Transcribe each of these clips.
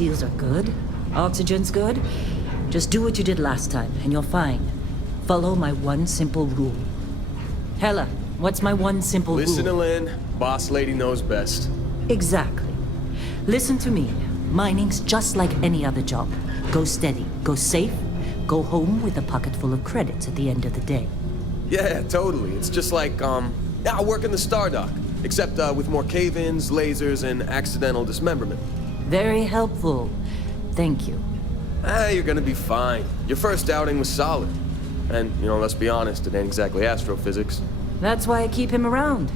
seals are good. Oxygen's good. Just do what you did last time, and you're fine. Follow my one simple rule. Hella, what's my one simple rule? Listen to Lynn. Boss lady knows best. Exactly. Listen to me. Mining's just like any other job. Go steady, go safe, go home with a pocket full of credits at the end of the day. Yeah, totally. It's just like, I work in the Stardock. Except with more cave-ins, lasers, and accidental dismemberment. Very helpful. Thank you. You're gonna be fine. Your first outing was solid. And, let's be honest, it ain't exactly astrophysics. That's why I keep him around.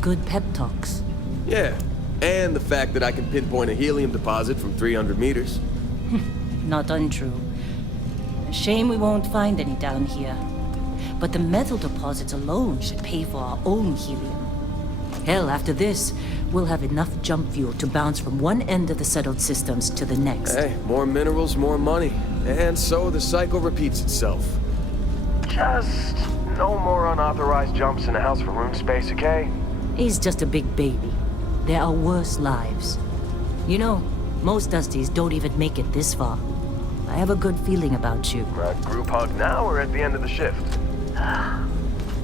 Good pep talks. Yeah, and the fact that I can pinpoint a helium deposit from 300 meters. Not untrue. Shame we won't find any down here. But the metal deposits alone should pay for our own helium. Hell, after this, we'll have enough jump fuel to bounce from one end of the settled systems to the next. Hey, more minerals, more money. And so the cycle repeats itself. Just no more unauthorized jumps in the house for room space, okay? He's just a big baby. There are worse lives. Most Dusties don't even make it this far. I have a good feeling about you. Group hug now or at the end of the shift?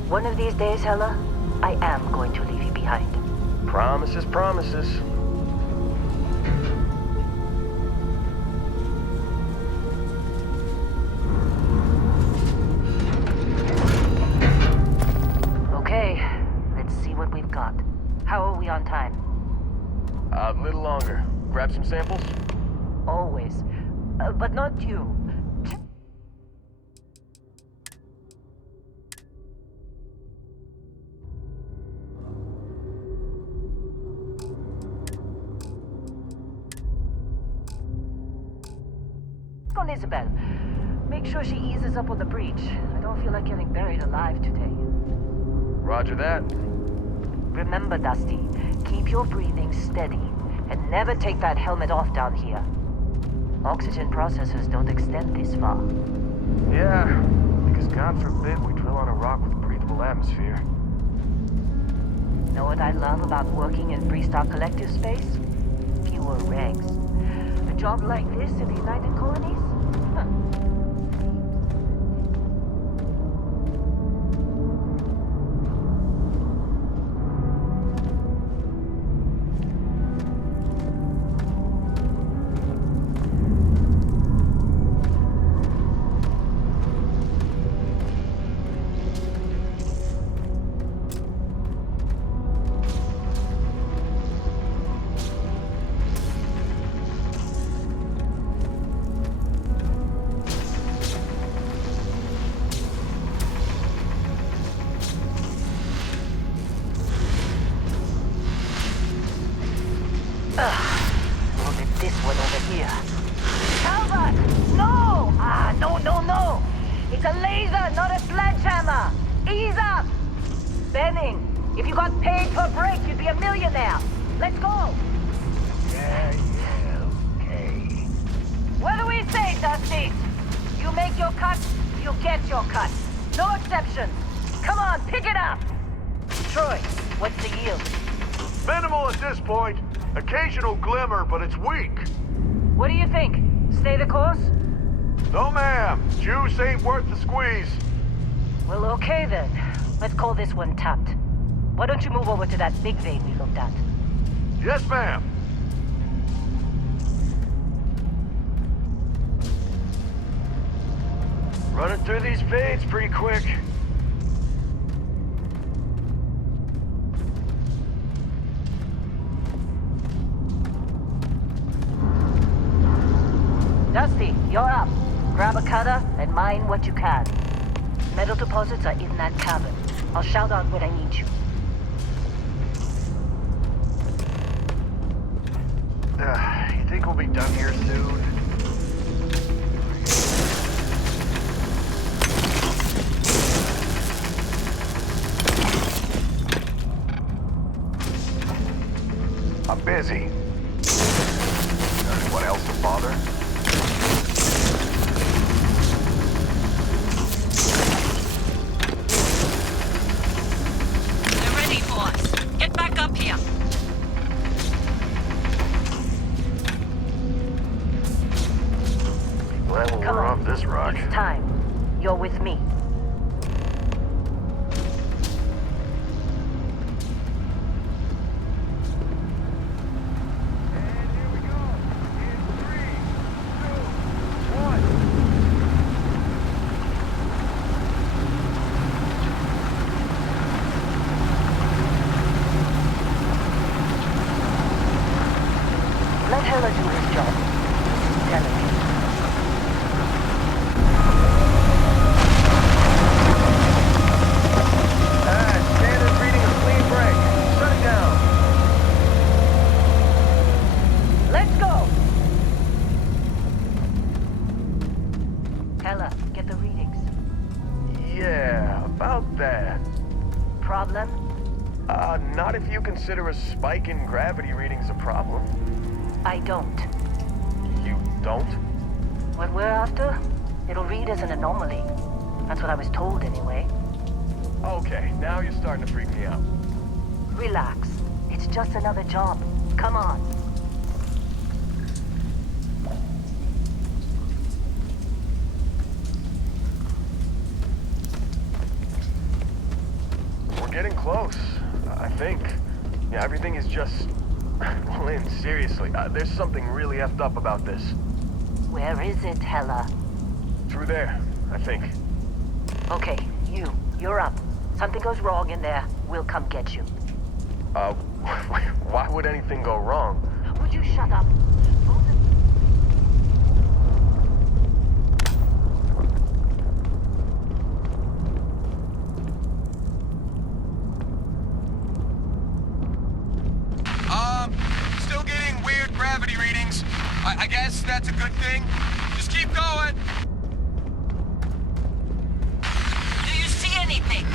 One of these days, Hella, I am going to leave you behind. Promises, promises. Okay, let's see what we've got. How are we on time? A little longer. Grab some samples? Always. But not you. On Isabel. Make sure she eases up on the breach. I don't feel like getting buried alive today. Roger that. Remember, Dusty, keep your breathing steady and never take that helmet off down here. Oxygen processors don't extend this far. Yeah, because God forbid we drill on a rock with breathable atmosphere. Know what I love about working in Freestar Collective space? Fewer regs. A job like this in the United Colonies? Huh. Look at this one over here. Calvert! No! No! It's a laser, not a sledgehammer! Ease up! Benning, if you got paid per break, you'd be a millionaire. Let's go! Yeah, okay. What do we say, Dusty? You make your cut, you get your cut. No exceptions. Come on, pick it up! Troy, what's the yield? Minimal at this point. Occasional glimmer, but it's weak. What do you think? Stay the course? No, ma'am. Juice ain't worth the squeeze. Well, okay then. Let's call this one tapped. Why don't you move over to that big vein we looked at? Yes, ma'am. Running through these fades pretty quick. Dusty, you're up. Grab a cutter and mine what you can. Metal deposits are in that cabin. I'll shout out when I need you. You think we'll be done here soon? I'm busy. Anyone else to bother? They're ready for us. Get back up here. Come We're on. off this rock. It's time. You're with me. And here we go. In 3, 2, 1. Let Hela do his job. Delegate. Standard reading a clean break. Shut it down. Let's go! Hela, get the readings. Yeah, about that. Problem? Not if you consider a spike in gravity readings a problem. I don't. You don't? What we're after, it'll read as an anomaly. That's what I was told anyway. Okay, now you're starting to freak me out. Relax. It's just another job. Come on. We're getting close, I think. Yeah, everything is just... Well, Lynn, seriously, there's something really effed up about this. Where is it, Hela? Through there, I think. Okay, you're up. Something goes wrong in there, we'll come get you. Why would anything go wrong? Would you shut up? Still getting weird gravity readings. I guess that's a good thing. Just keep going. Do you see anything?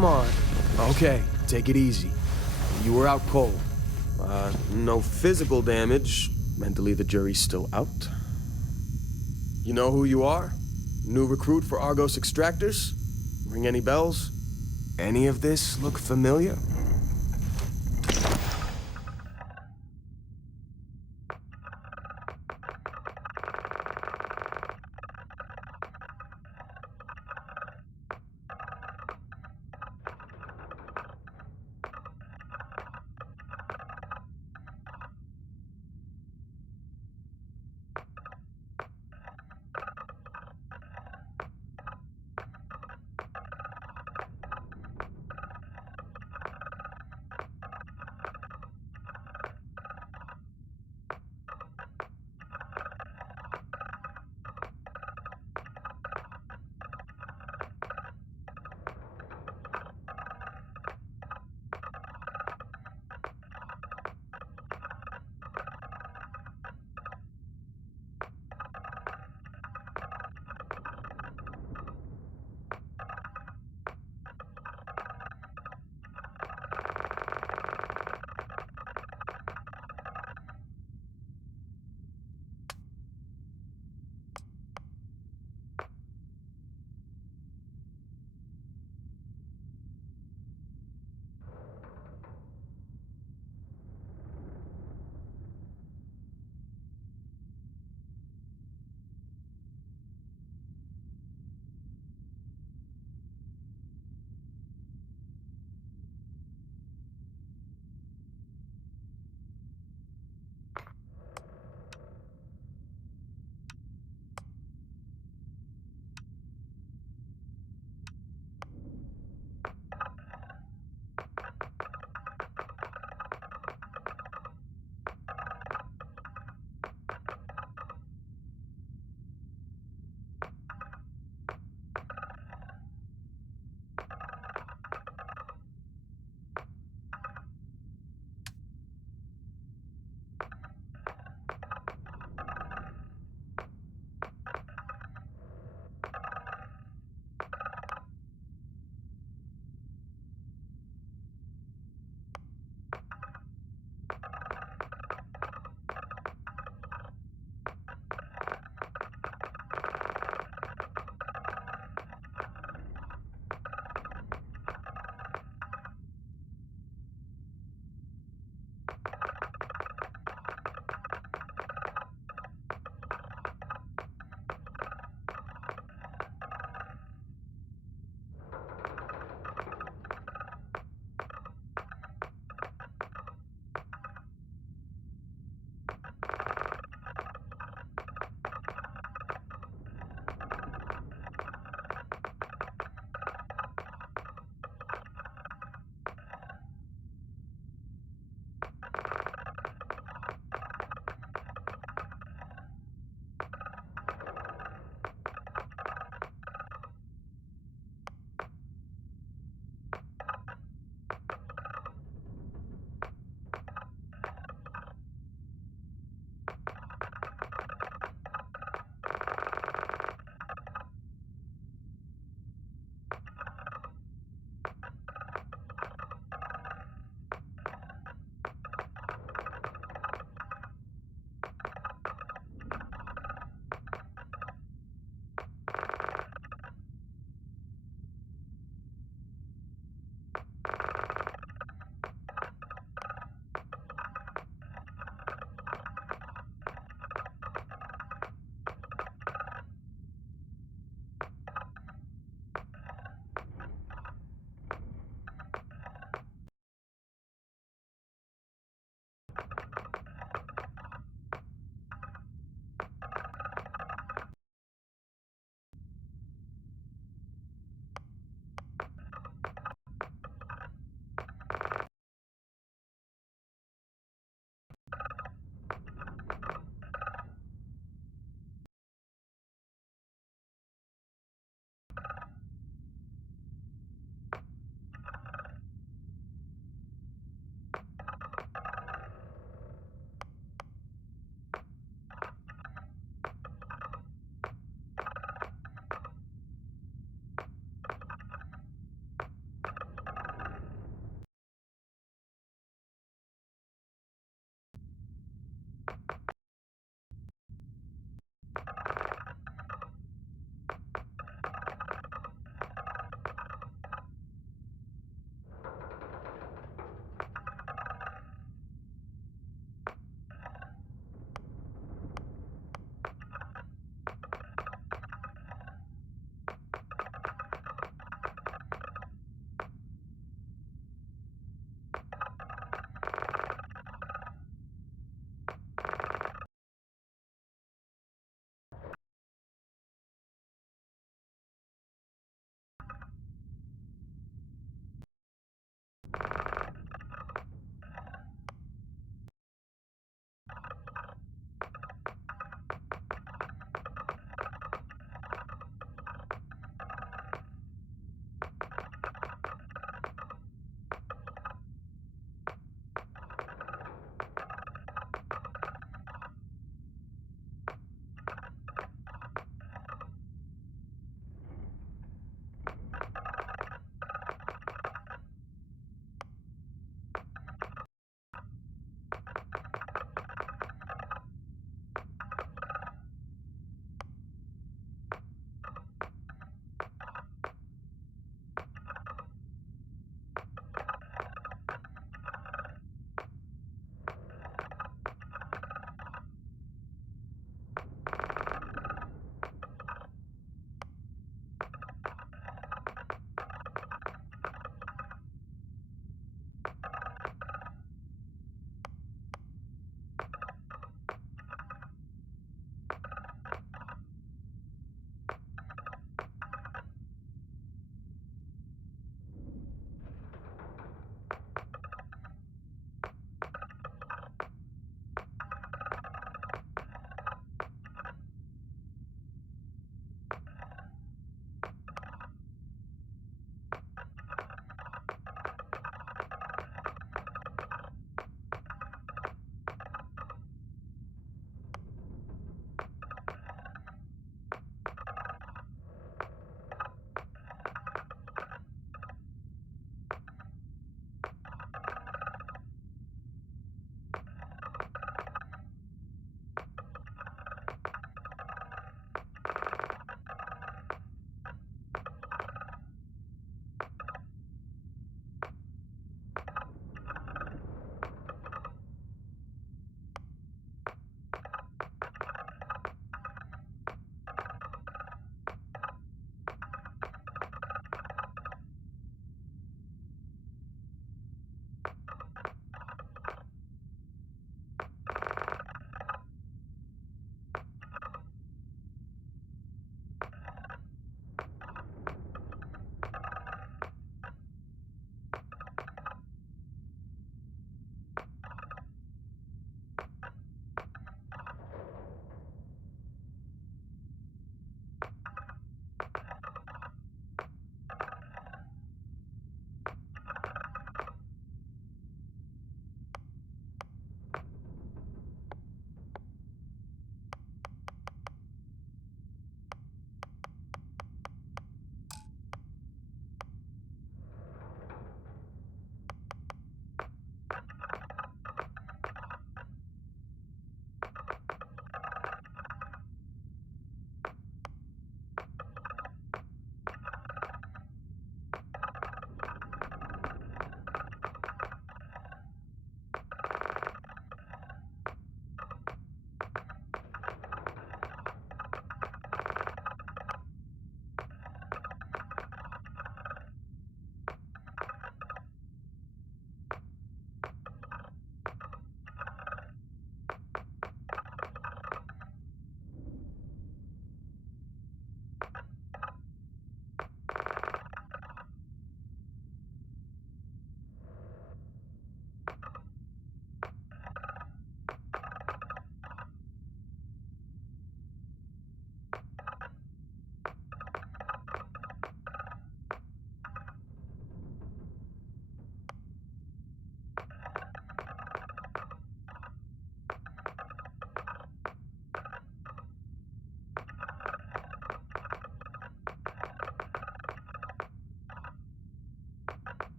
Come on. Okay, take it easy. You were out cold. No physical damage. Mentally, the jury's still out. You know who you are? New recruit for Argos Extractors? Ring any bells? Any of this look familiar?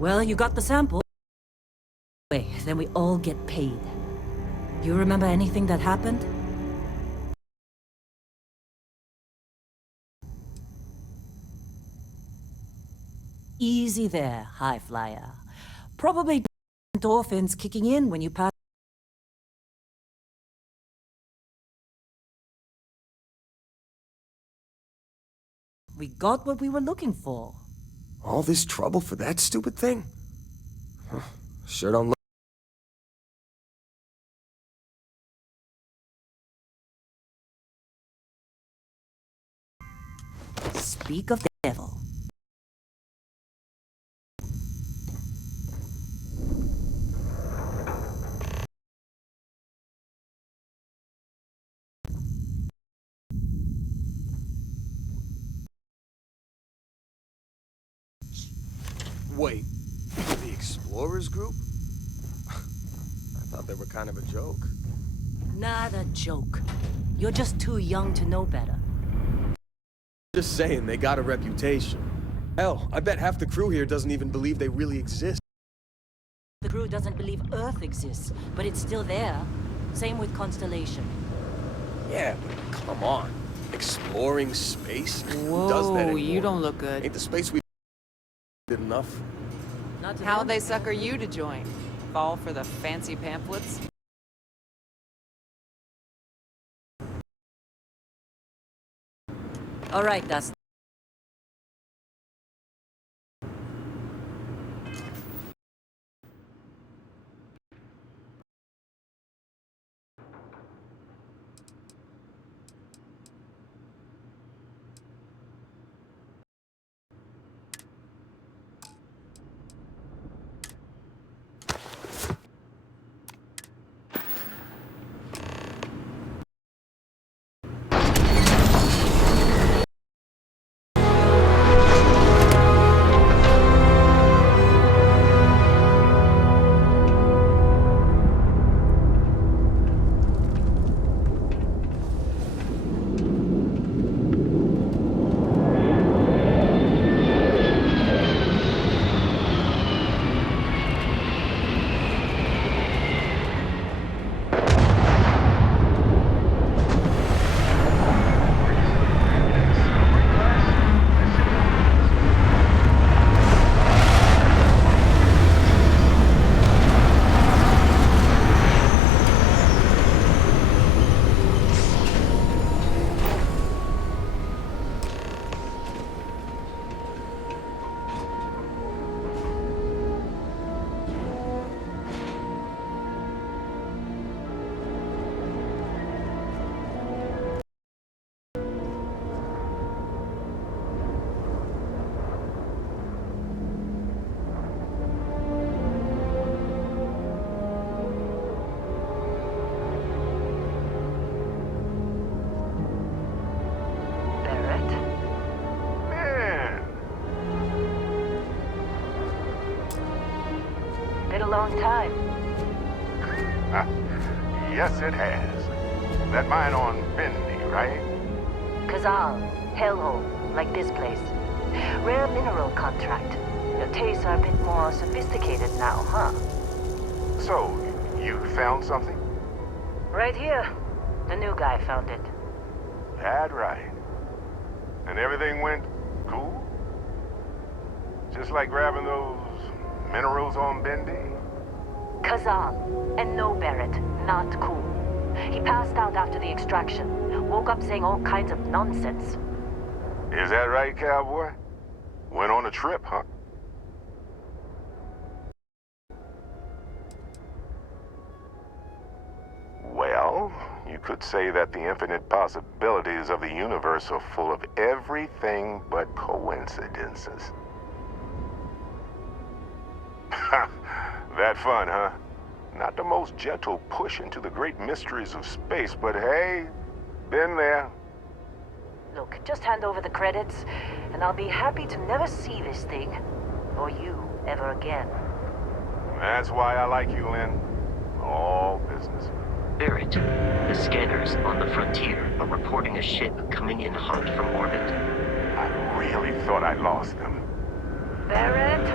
Well, you got the sample. Then we all get paid. You remember anything that happened? Easy there, high flyer. Probably endorphins kicking in when you pass. We got what we were looking for. All this trouble for that stupid thing? Huh. Sure don't look... Speak of the devil. Wait, the Explorers group? I thought they were kind of a joke. Not a joke. You're just too young to know better. Just saying, they got a reputation. Hell, I bet half the crew here doesn't even believe they really exist. The crew doesn't believe Earth exists, but it's still there. Same with Constellation. Yeah, but come on. Exploring space? Whoa, Who does that anymore? you don't look good. Ain't the space we did enough? Not to How'd them. they sucker you to join? Fall for the fancy pamphlets? All right, that's... Barrett? Man, Been a long time. yes it has. That mine on Bendy, right? Kazal, hellhole, like this place. Rare mineral contract. Your tastes are a bit more sophisticated now, huh? So, you found something? Right here. The new guy found it. That right. And everything went cool? Just like grabbing those minerals on Bendy? Kazal, and no Barrett, not cool. He passed out after the extraction. Woke up saying all kinds of nonsense. Is that right, cowboy? Went on a trip, huh? Well, you could say that the infinite possibilities of the universe are full of everything but coincidences. That fun, huh? Not the most gentle push into the great mysteries of space, but hey, been there. Look, just hand over the credits, and I'll be happy to never see this thing, or you, ever again. That's why I like you, Lynn. All business. Barrett, the scanners on the frontier are reporting a ship coming in hot from orbit. I really thought I lost them. Barrett?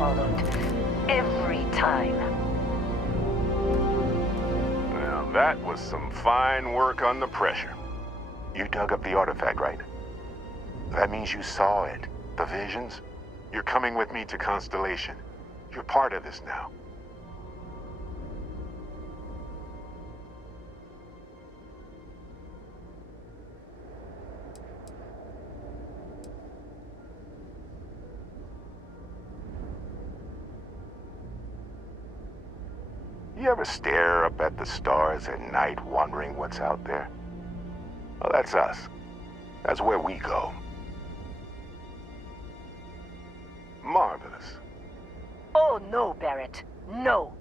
followed. Every time. Now, that was some fine work under pressure. You dug up the artifact, right? That means you saw it. The visions? You're coming with me to Constellation. You're part of this now. You ever stare up at the stars at night wondering what's out there? Well, that's us. That's where we go. Marvelous. Oh no, Barrett. No.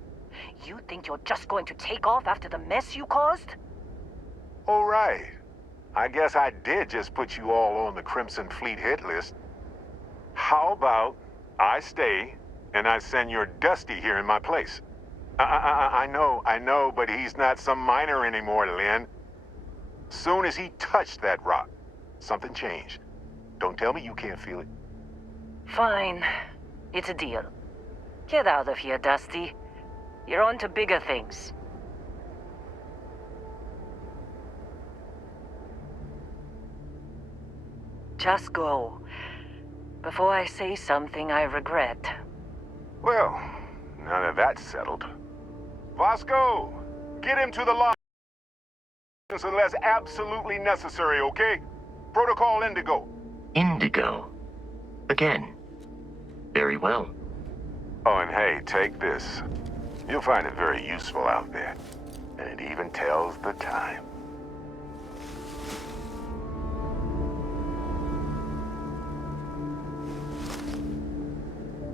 You think you're just going to take off after the mess you caused? All right. I guess I did just put you all on the Crimson Fleet hit list. How about I stay and I send your Dusty here in my place? I know, but he's not some miner anymore, Lynn. Soon as he touched that rock, something changed. Don't tell me you can't feel it. Fine. It's a deal. Get out of here, Dusty. You're on to bigger things. Just go. Before I say something I regret. Well, now that that's settled. Vasco, get him to the lodge unless absolutely necessary, okay? Protocol Indigo. Indigo. Again. Very well. Oh, and hey, take this. You'll find it very useful out there. And it even tells the time.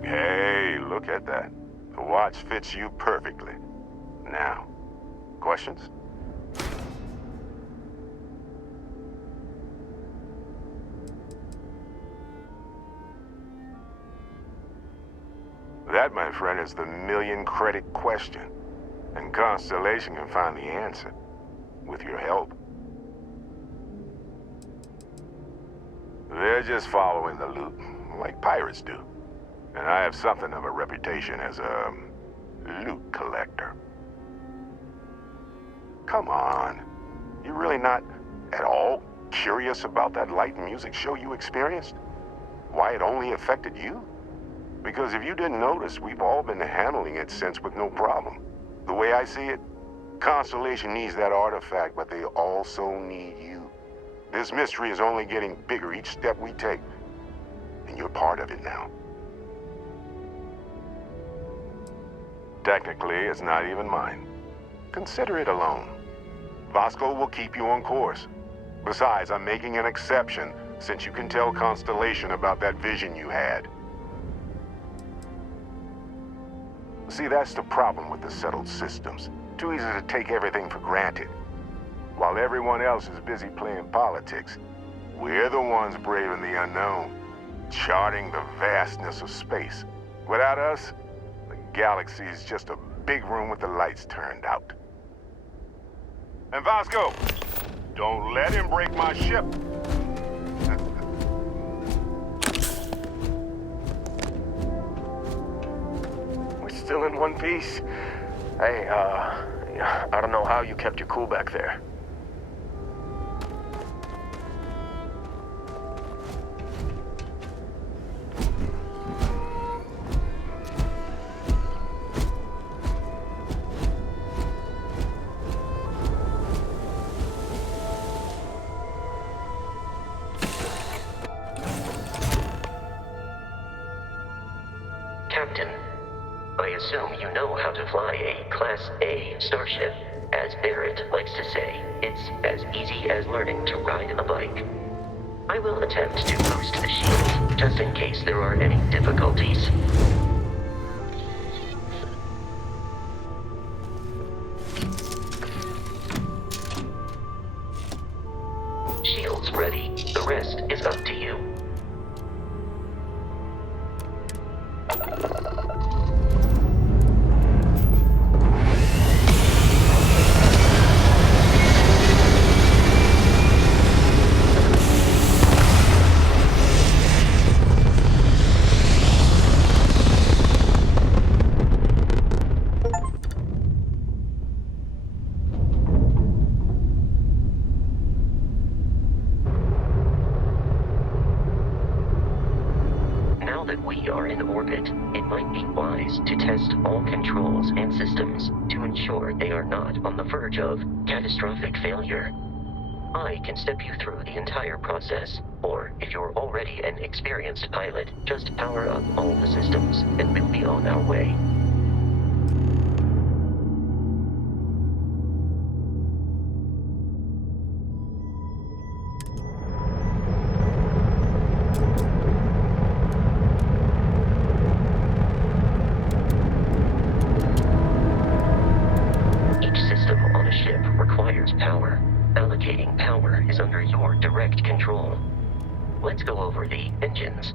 Hey, look at that. The watch fits you perfectly. Now, questions? That, my friend, is the million-credit question. And Constellation can find the answer. With your help. They're just following the loot, like pirates do. And I have something of a reputation as a loot collector. Come on. You really not at all curious about that light music show you experienced? Why it only affected you? Because if you didn't notice, we've all been handling it since with no problem. The way I see it, Constellation needs that artifact, but they also need you. This mystery is only getting bigger each step we take. And you're part of it now. Technically, it's not even mine. Consider it a loan. Vasco will keep you on course. Besides, I'm making an exception since you can tell Constellation about that vision you had. See, that's the problem with the settled systems. Too easy to take everything for granted. While everyone else is busy playing politics, we're the ones braving the unknown, charting the vastness of space. Without us, the galaxy is just a big room with the lights turned out. And Vasco, don't let him break my ship. We're still in one piece. Hey, I don't know how you kept your cool back there. Captain, I assume you know how to fly a Class A starship. As Barrett likes to say, it's as easy as learning to ride a bike. I will attempt to boost the shield, just in case there are any difficulties. Shield's ready. The rest is up to you. that we are in orbit, it might be wise to test all controls and systems to ensure they are not on the verge of catastrophic failure. I can step you through the entire process, or if you're already an experienced pilot, just power up all the systems and we'll be on our way. Each system on a ship requires power. Allocating power is under your direct control. Let's go over the engines.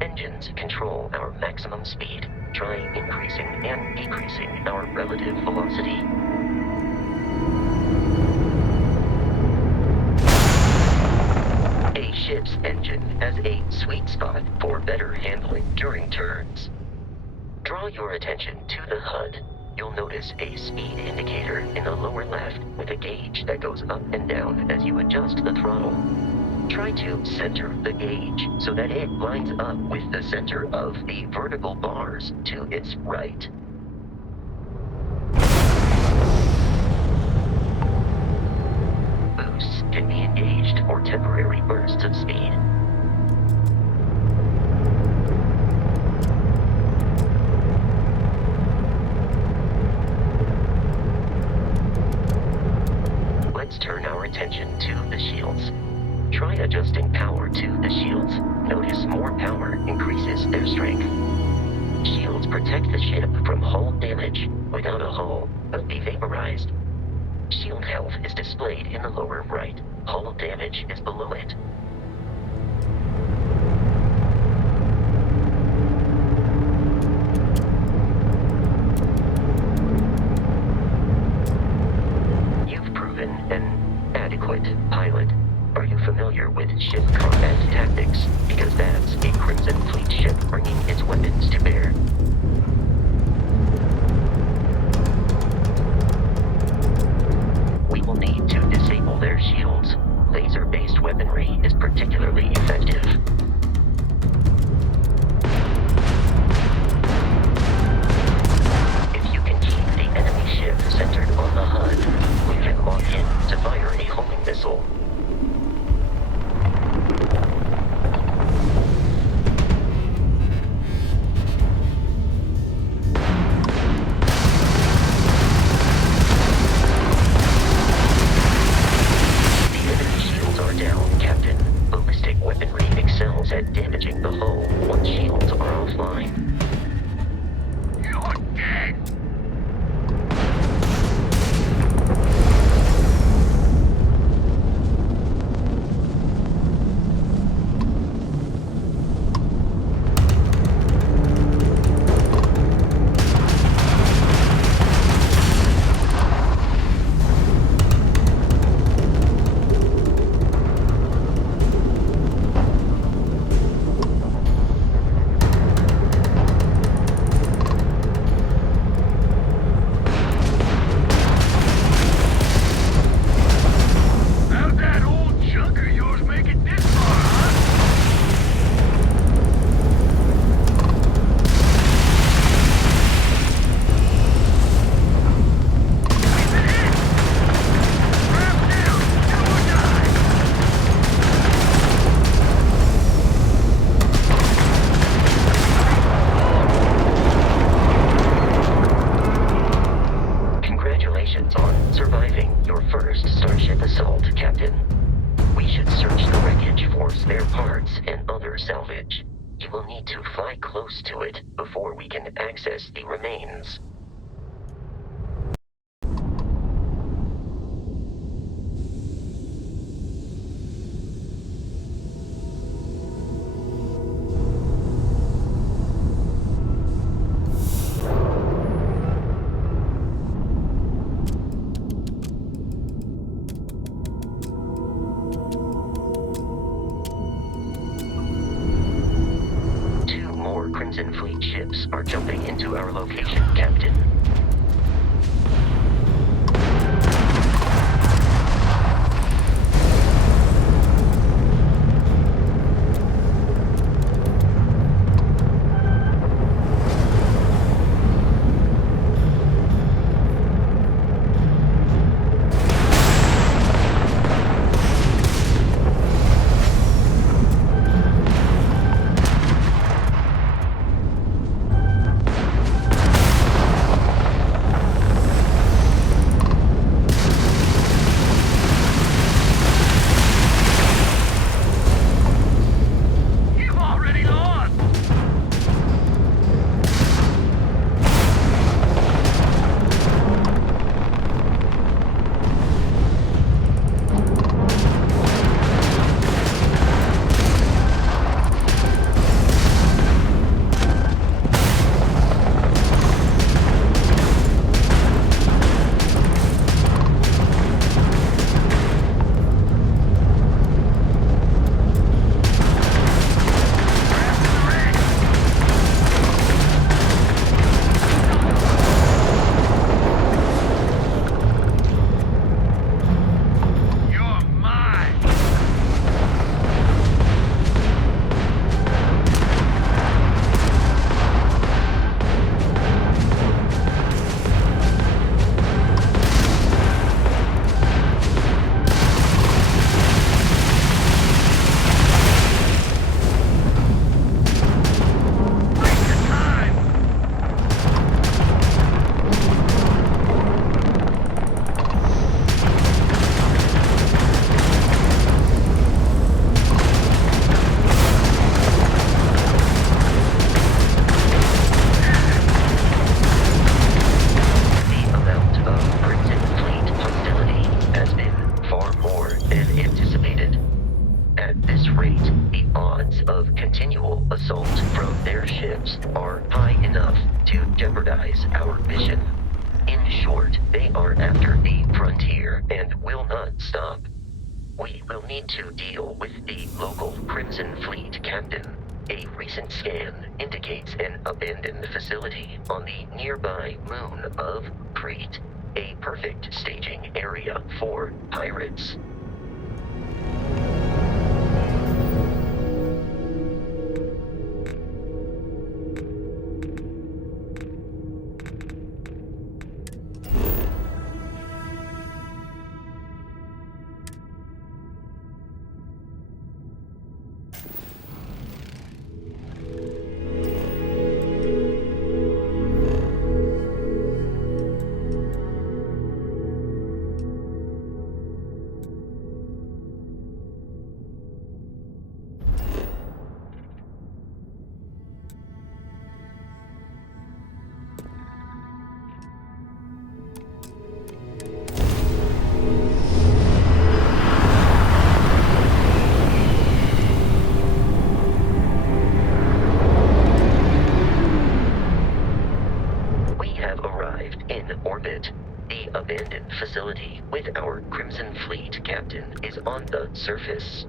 Engines control our maximum speed. Try increasing and decreasing our relative velocity. A ship's engine has a sweet spot for better handling during turns. Draw your attention to the HUD. You'll notice a speed indicator in the lower left with a gauge that goes up and down as you adjust the throttle. Try to center the gauge so that it lines up with the center of the vertical bars to its right. Boosts can be engaged for temporary bursts of speed. Let's turn our attention to the shields. Try adjusting power to the shields. Notice more power increases their strength. Shields protect the ship from hull damage. Without a hull, it'll be vaporized. Shield health is displayed in the lower right. Hull damage is below it. You've proven an adequate pilot. Are you familiar with ship combat tactics? Because that's a Crimson Fleet ship bringing its weapons to bear. We will need to disable their shields. Laser-based weaponry is particularly effective. If you can keep the enemy ship centered on the HUD, we can lock in to fire a homing missile. At damaging the hull once shields are offline. You're dead! Salvage. You will need to fly close to it before we can access the remains. Crimson Fleet ships are jumping into our location, Captain. of continual assault from their ships are high enough to jeopardize our mission. In short, they are after the frontier and will not stop. We will need to deal with the local Crimson Fleet captain. A recent scan indicates an abandoned facility on the nearby moon of Crete, a perfect staging area for pirates. Facility with our Crimson Fleet captain is on the surface.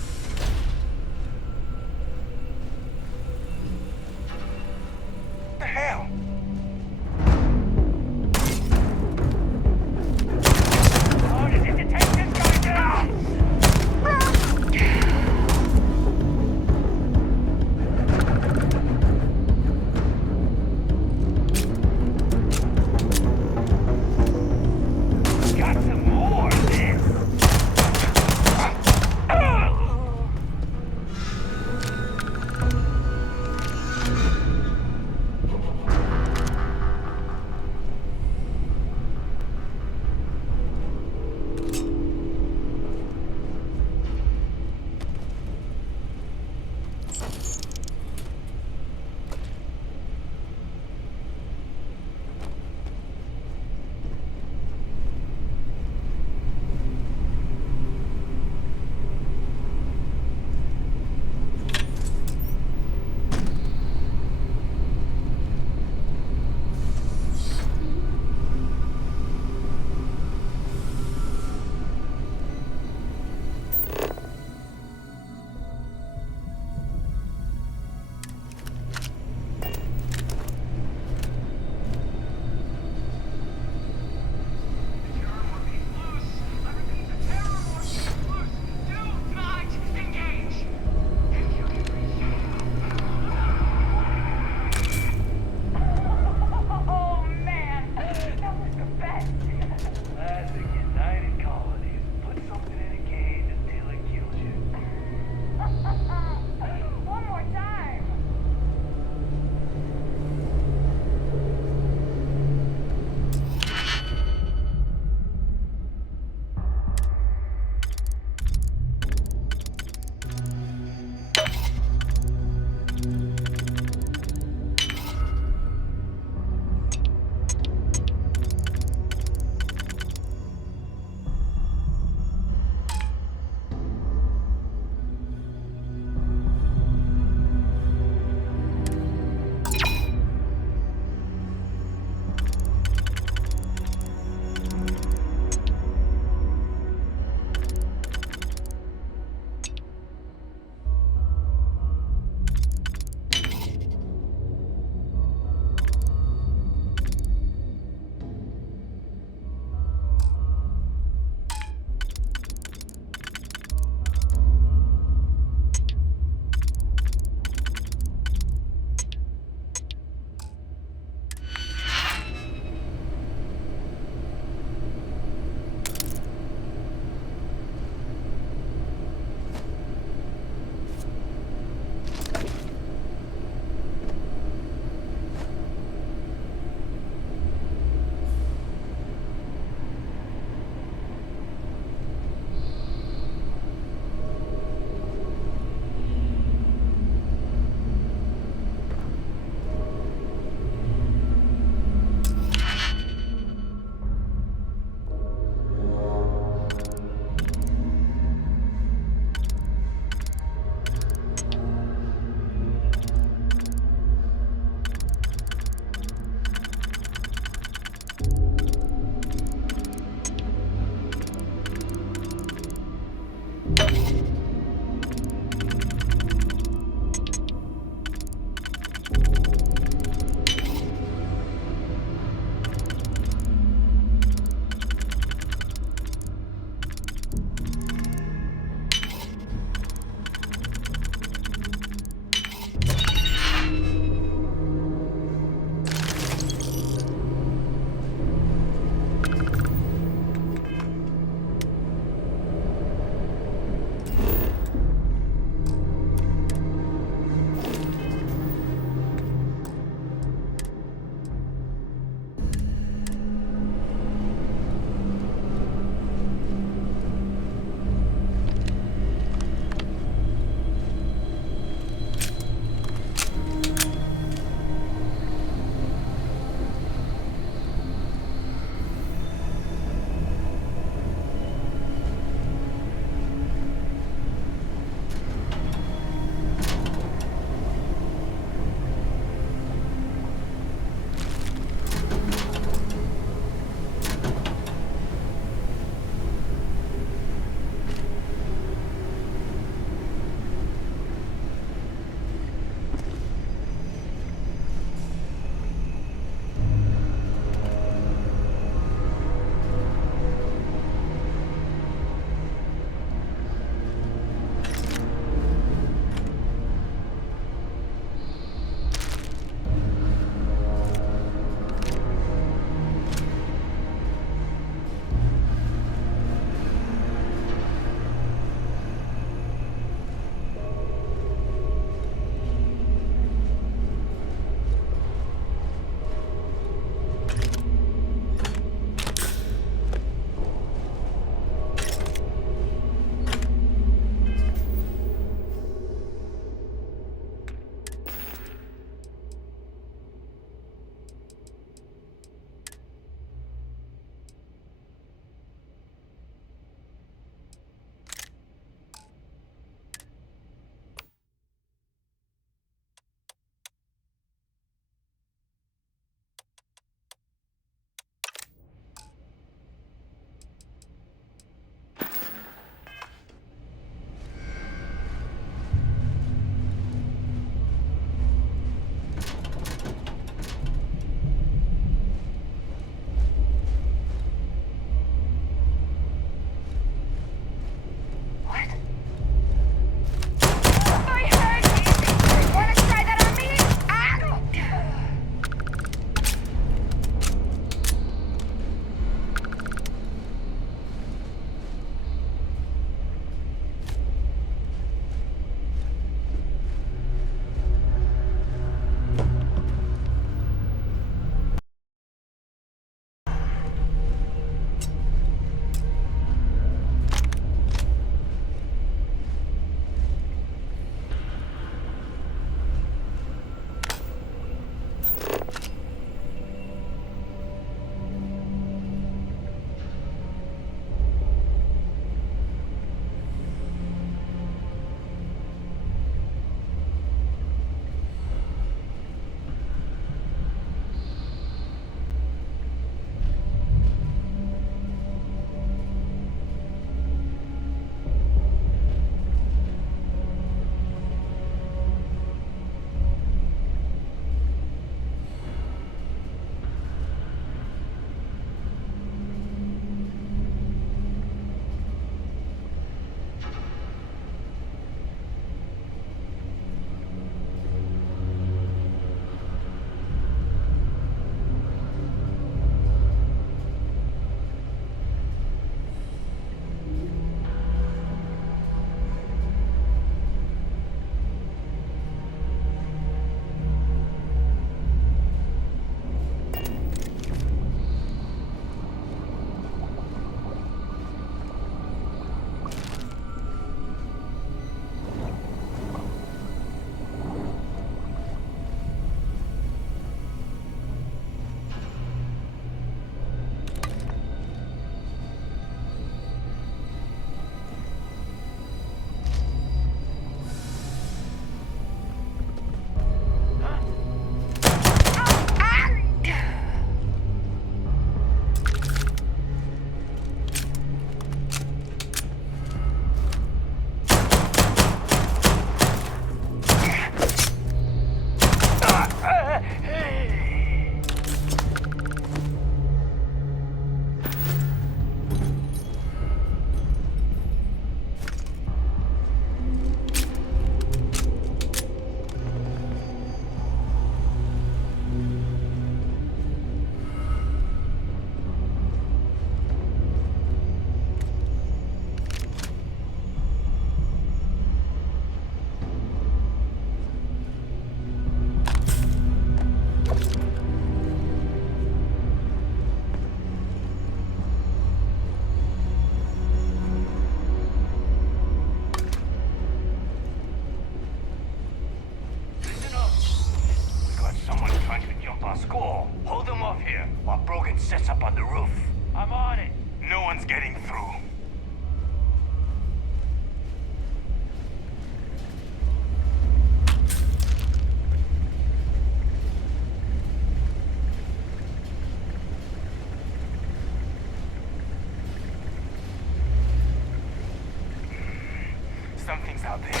Something's out there.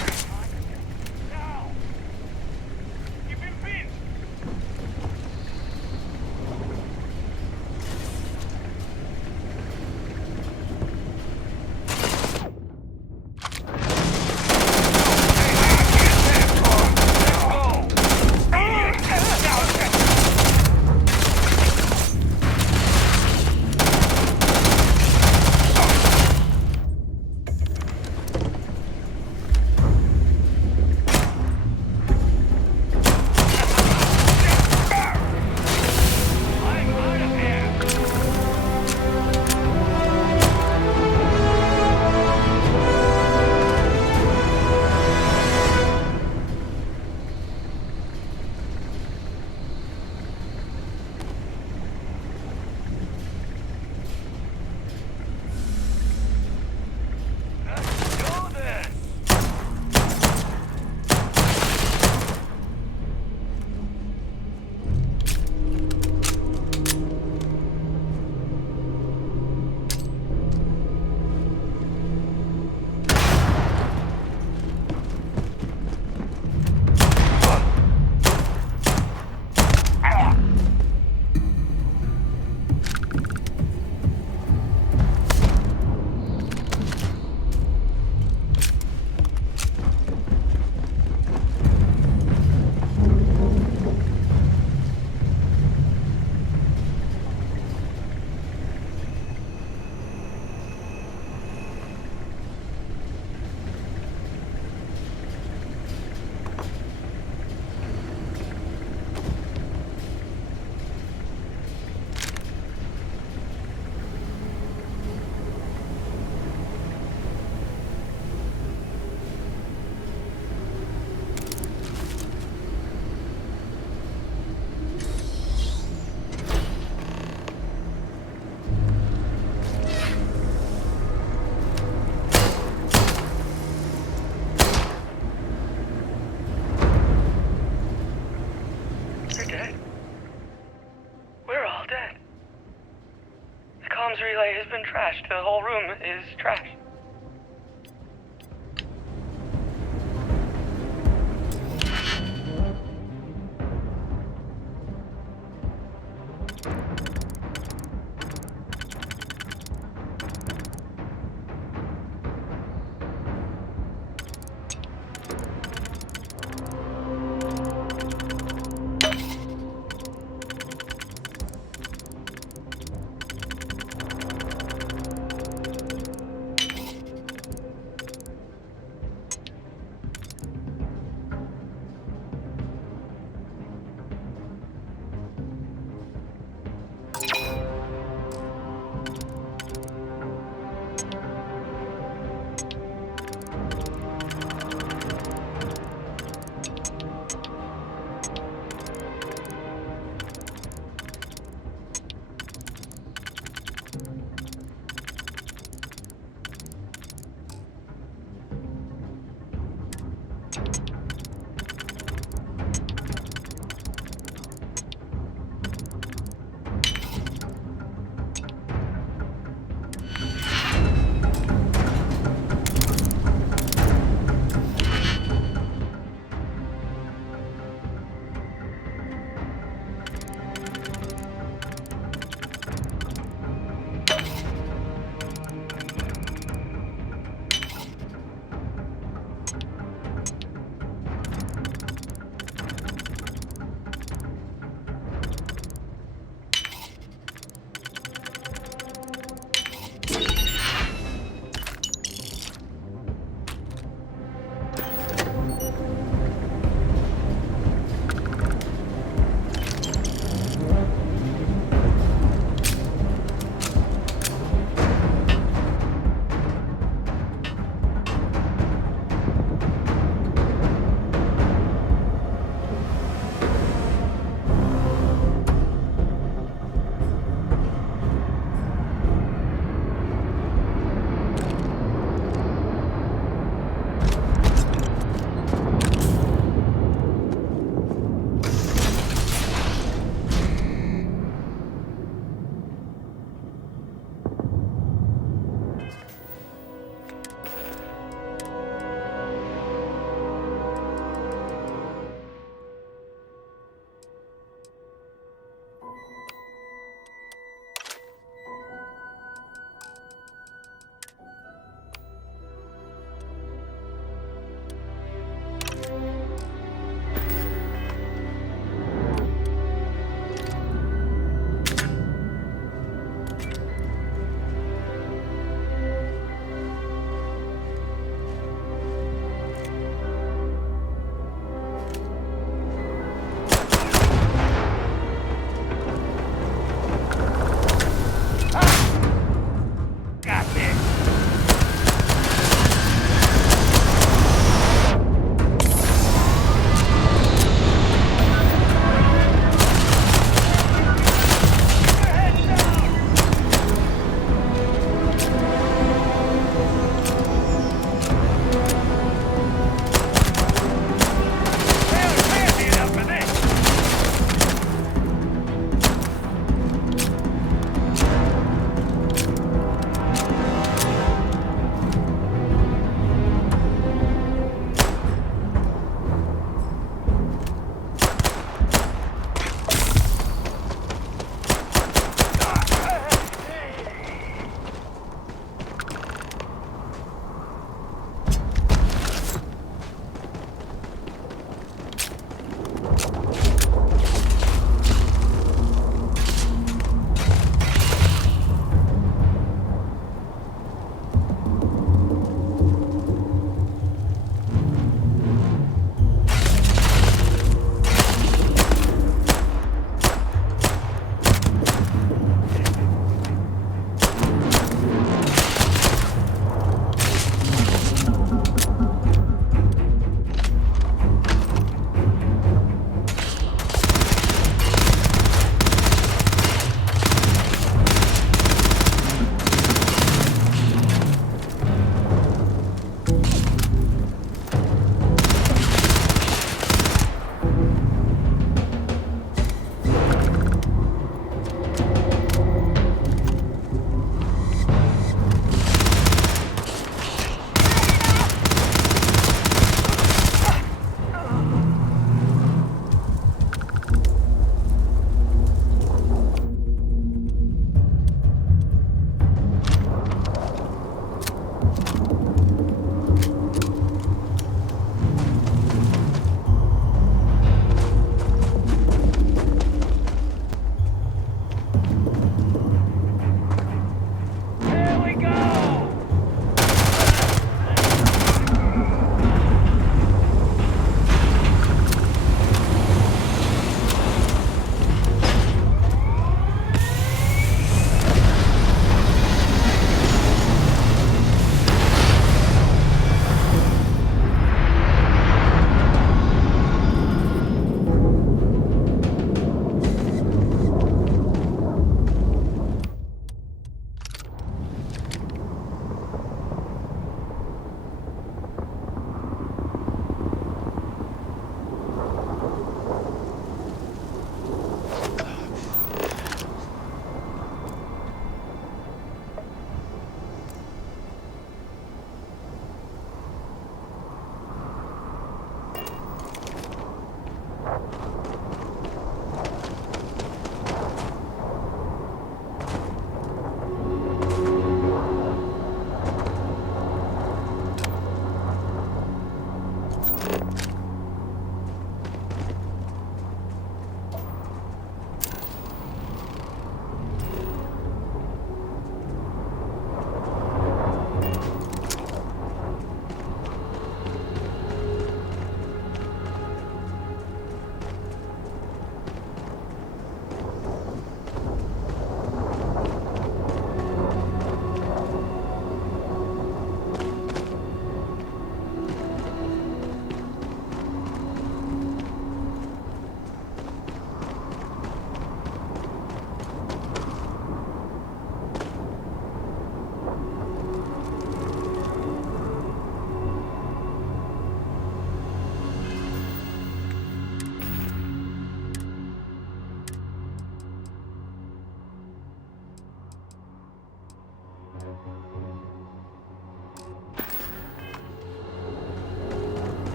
Now! Keep him pinned! Relay has been trashed. The whole room is trashed.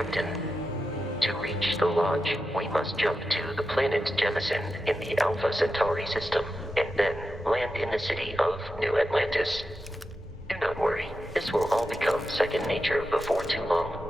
Captain, to reach the Lodge, we must jump to the planet Jemison in the Alpha Centauri system, and then land in the city of New Atlantis. Do not worry, this will all become second nature before too long.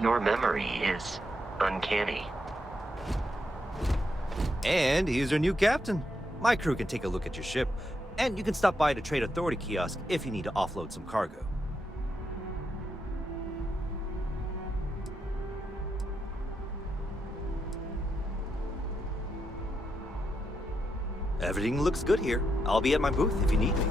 Your memory is uncanny. And he's your new captain. My crew can take a look at your ship, and you can stop by the Trade Authority kiosk if you need to offload some cargo. Everything looks good here. I'll be at my booth if you need me.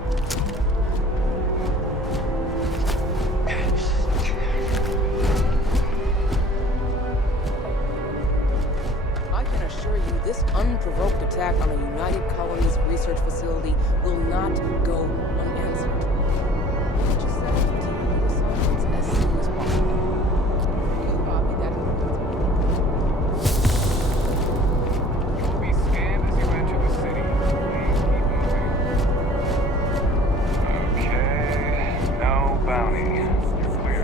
I can assure you this unprovoked attack on a United Colonies research facility will not go unanswered. Just send it to the assignments as soon as possible. For you, Bobby, that You'll be scanned as you enter the city. Please keep moving. Okay, no bounty. You're clear.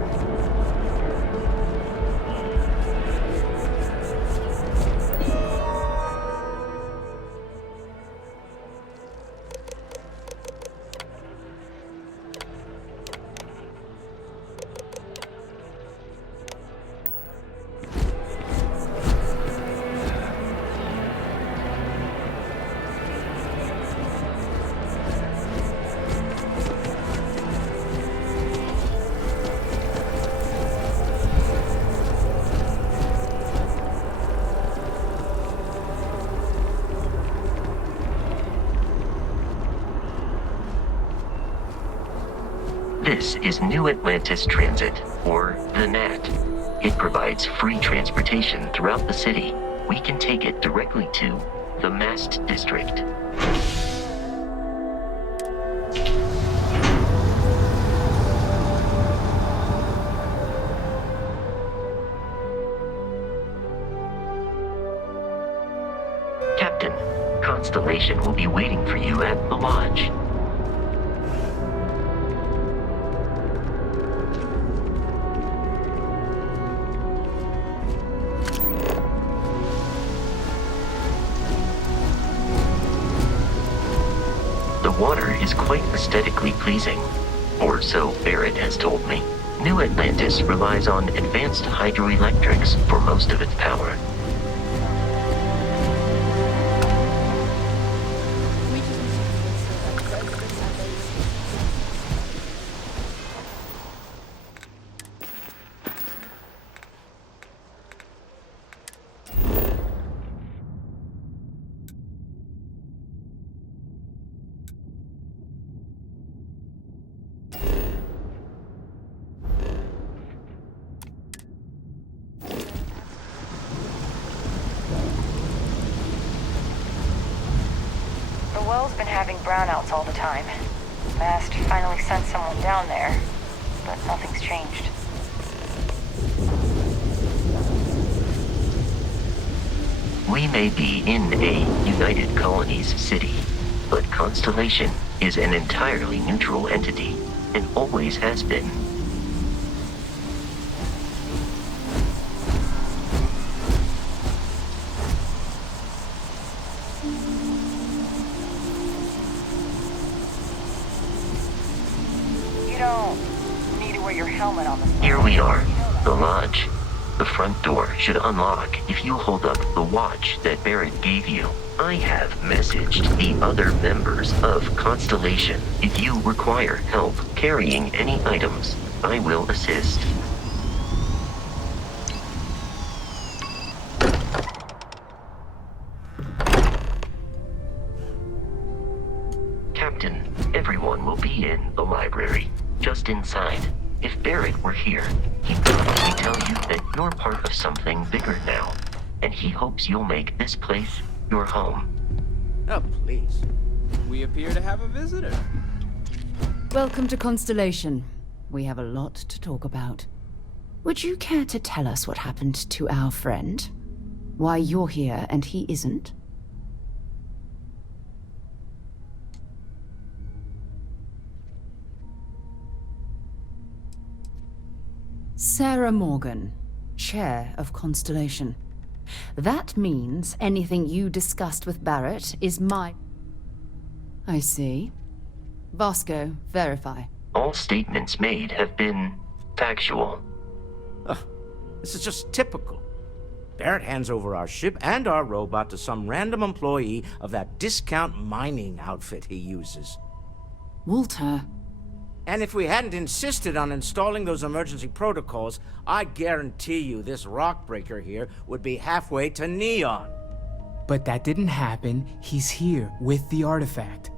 This is New Atlantis Transit, or the NAT. It provides free transportation throughout the city. We can take it directly to the Mast District. Captain, Constellation will be waiting for you at the lodge. The water is quite aesthetically pleasing, or so Barrett has told me. New Atlantis relies on advanced hydroelectrics for most of its power. The well's been having brownouts all the time. Mast finally sent someone down there, but nothing's changed. We may be in a United Colonies city, but Constellation is an entirely neutral entity, and always has been. You don't need to wear your helmet on the phone. Here we are, the lodge. The front door should unlock if you hold up the watch that Barrett gave you. I have messaged the other members of Constellation. If you require help carrying any items, I will assist. Captain, everyone will be in the library, just inside. If Barrett were here, he'd probably tell you that you're part of something bigger now, and he hopes you'll make this place your home. Oh, please. We appear to have a visitor. Welcome to Constellation. We have a lot to talk about. Would you care to tell us what happened to our friend? Why you're here and he isn't? Sarah Morgan, Chair of Constellation. That means anything you discussed with Barrett is my... I see. Vasco, verify. All statements made have been factual. This is just typical. Barrett hands over our ship and our robot to some random employee of that discount mining outfit he uses. Walter. And if we hadn't insisted on installing those emergency protocols, I guarantee you this rock breaker here would be halfway to Neon. But that didn't happen. He's here with the artifact.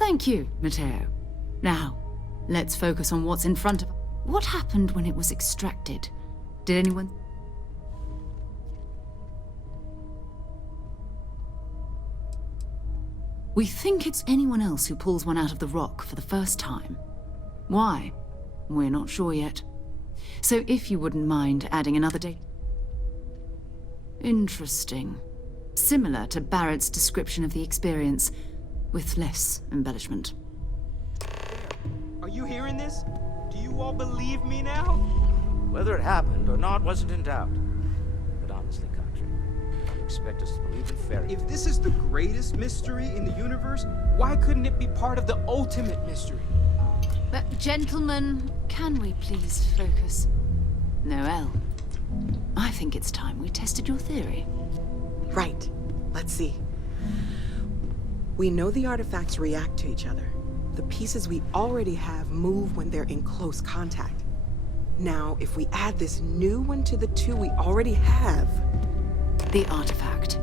Thank you, Matteo. Now, let's focus on what's in front of... What happened when it was extracted? Did anyone... We think it's anyone else who pulls one out of the rock for the first time. Why? We're not sure yet. So if you wouldn't mind adding another date... Interesting. Similar to Barrett's description of the experience, with less embellishment. Are you hearing this? Do you all believe me now? Whether it happened or not wasn't in doubt. But honestly, Country, you expect us to believe in fairy tales? If this is the greatest mystery in the universe, why couldn't it be part of the ultimate mystery? But gentlemen, can we please focus? Noelle, I think it's time we tested your theory. Right. Let's see. We know the artifacts react to each other. The pieces we already have move when they're in close contact. Now, if we add this new one to the two we already have... The artifact.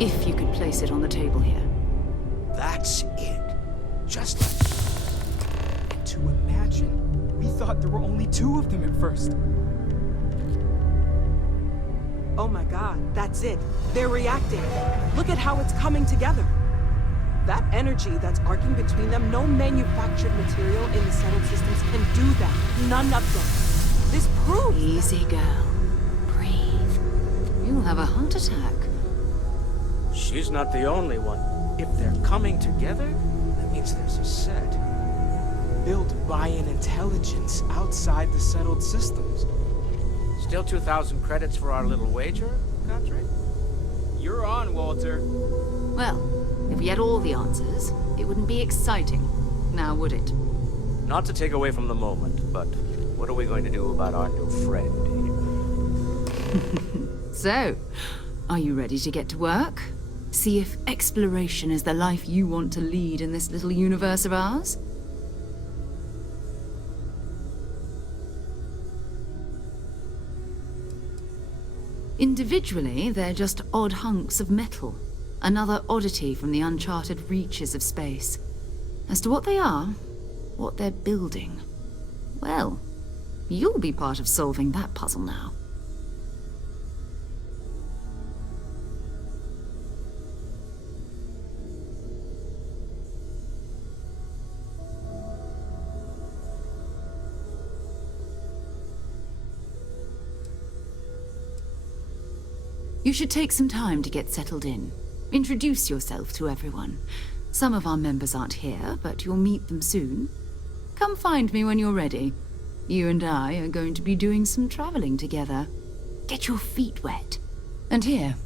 If you could place it on the table here. That's it. Just... To imagine We thought there were only 2 of them at first. Oh my god, that's it. They're reacting. Look at how it's coming together. That energy that's arcing between them, no manufactured material in the settled systems can do that. None of them. This proves... Easy, girl. Breathe. You'll have a heart attack. She's not the only one. If they're coming together, that means there's a set. Built by an intelligence outside the settled systems. Still 2,000 credits for our little wager, Godfrey? You're on, Walter. Well, if we had all the answers, it wouldn't be exciting, now would it? Not to take away from the moment, but what are we going to do about our new friend here? So, are you ready to get to work? See if exploration is the life you want to lead in this little universe of ours? Individually, they're just odd hunks of metal. Another oddity from the uncharted reaches of space. As to what they are, what they're building, well, you'll be part of solving that puzzle now. You should take some time to get settled in. Introduce yourself to everyone. Some of our members aren't here, but you'll meet them soon. Come find me when you're ready. You and I are going to be doing some traveling together. Get your feet wet. And here,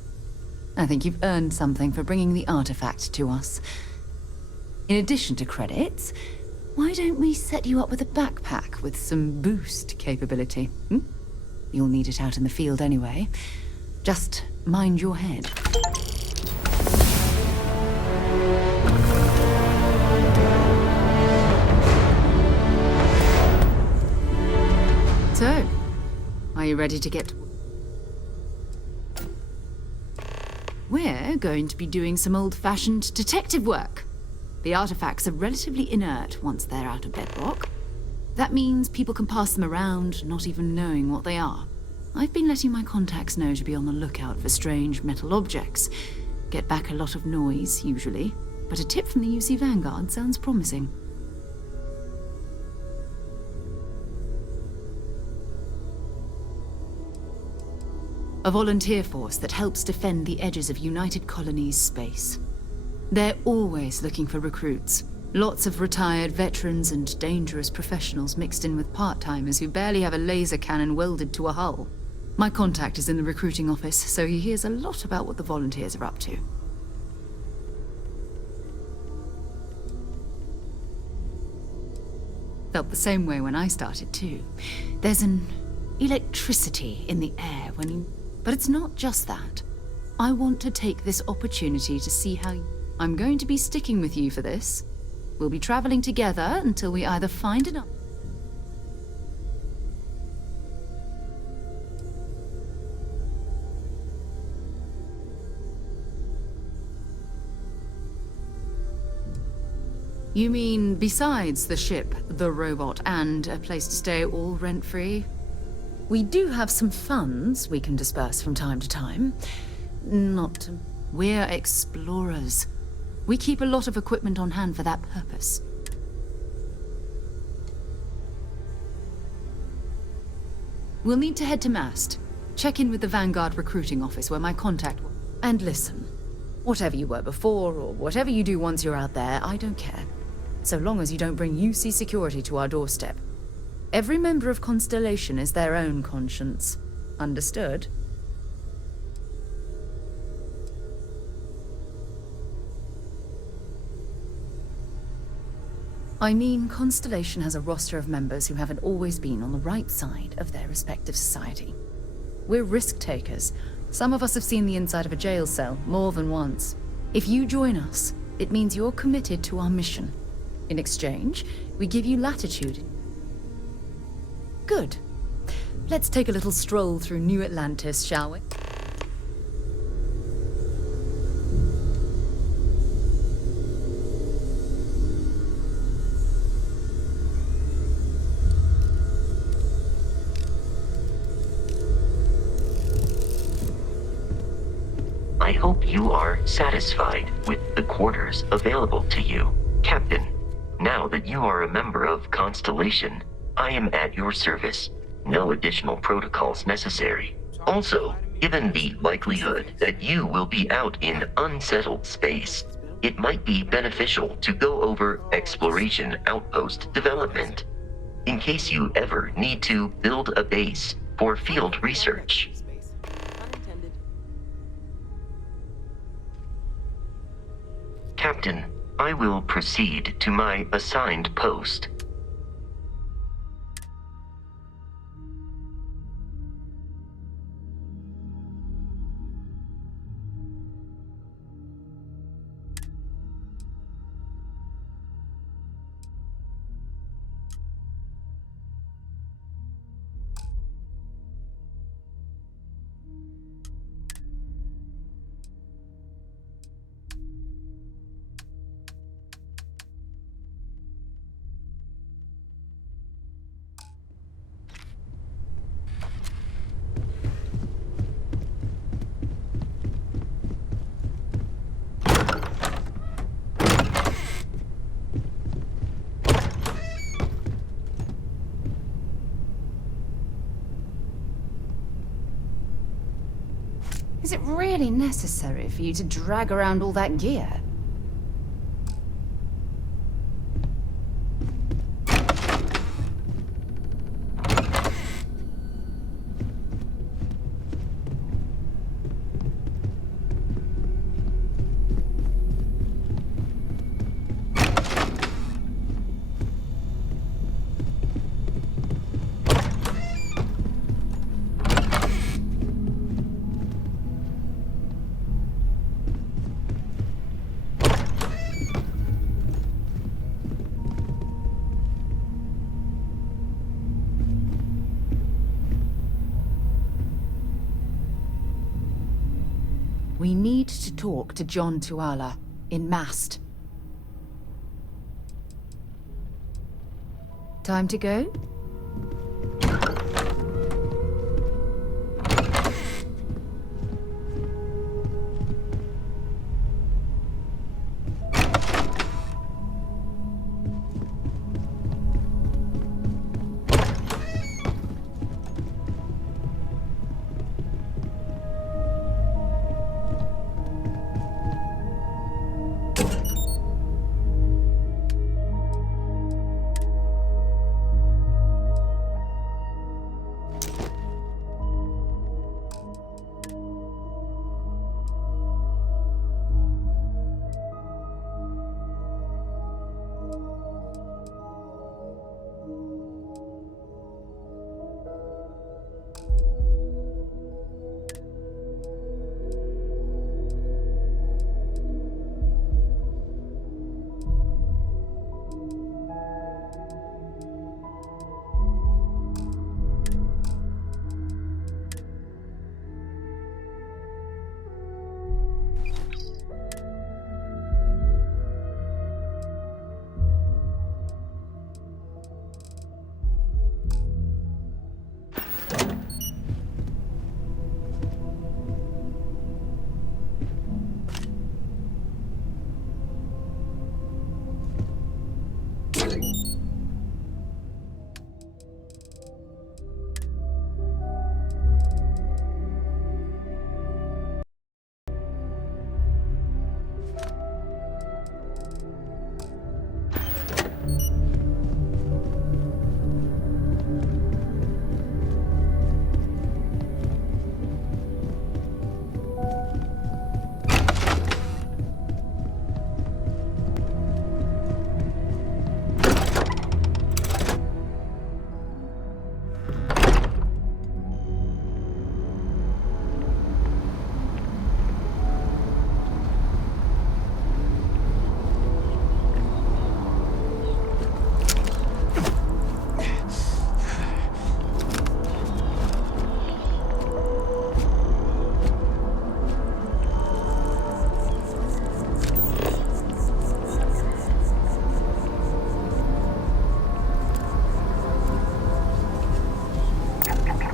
I think you've earned something for bringing the artifact to us. In addition to credits, why don't we set you up with a backpack with some boost capability? You'll need it out in the field anyway. Just mind your head. So, are you ready to get... We're going to be doing some old-fashioned detective work. The artifacts are relatively inert once they're out of bedrock. That means people can pass them around, not even knowing what they are. I've been letting my contacts know to be on the lookout for strange metal objects. Get back a lot of noise, usually, but a tip from the UC Vanguard sounds promising. A volunteer force that helps defend the edges of United Colonies space. They're always looking for recruits. Lots of retired veterans and dangerous professionals mixed in with part-timers who barely have a laser cannon welded to a hull. My contact is in the recruiting office, so he hears a lot about what the volunteers are up to. Felt the same way when I started too. There's an electricity in the air when you... But it's not just that. I want to take this opportunity to see how... I'm going to be sticking with you for this. We'll be traveling together until we either find an... You mean besides the ship, the robot, and a place to stay all rent-free? We do have some funds we can disperse from time to time. We're explorers. We keep a lot of equipment on hand for that purpose. We'll need to head to Mast. Check in with the Vanguard recruiting office where my contact... And listen, whatever you were before, or whatever you do once you're out there, I don't care. So long as you don't bring UC security to our doorstep. Every member of Constellation is their own conscience. Understood? I mean, Constellation has a roster of members who haven't always been on the right side of their respective society. We're risk-takers. Some of us have seen the inside of a jail cell more than once. If you join us, it means you're committed to our mission. In exchange, we give you latitude. Good. Let's take a little stroll through New Atlantis, shall we? I hope you are satisfied with the quarters available to you, Captain. Now that you are a member of Constellation, I am at your service. No additional protocols necessary. Also, given the likelihood that you will be out in unsettled space, it might be beneficial to go over exploration outpost development, in case you ever need to build a base for field research. Captain, I will proceed to my assigned post. Is it really necessary for you to drag around all that gear? We need to talk to John Tuala, in Mast. Time to go?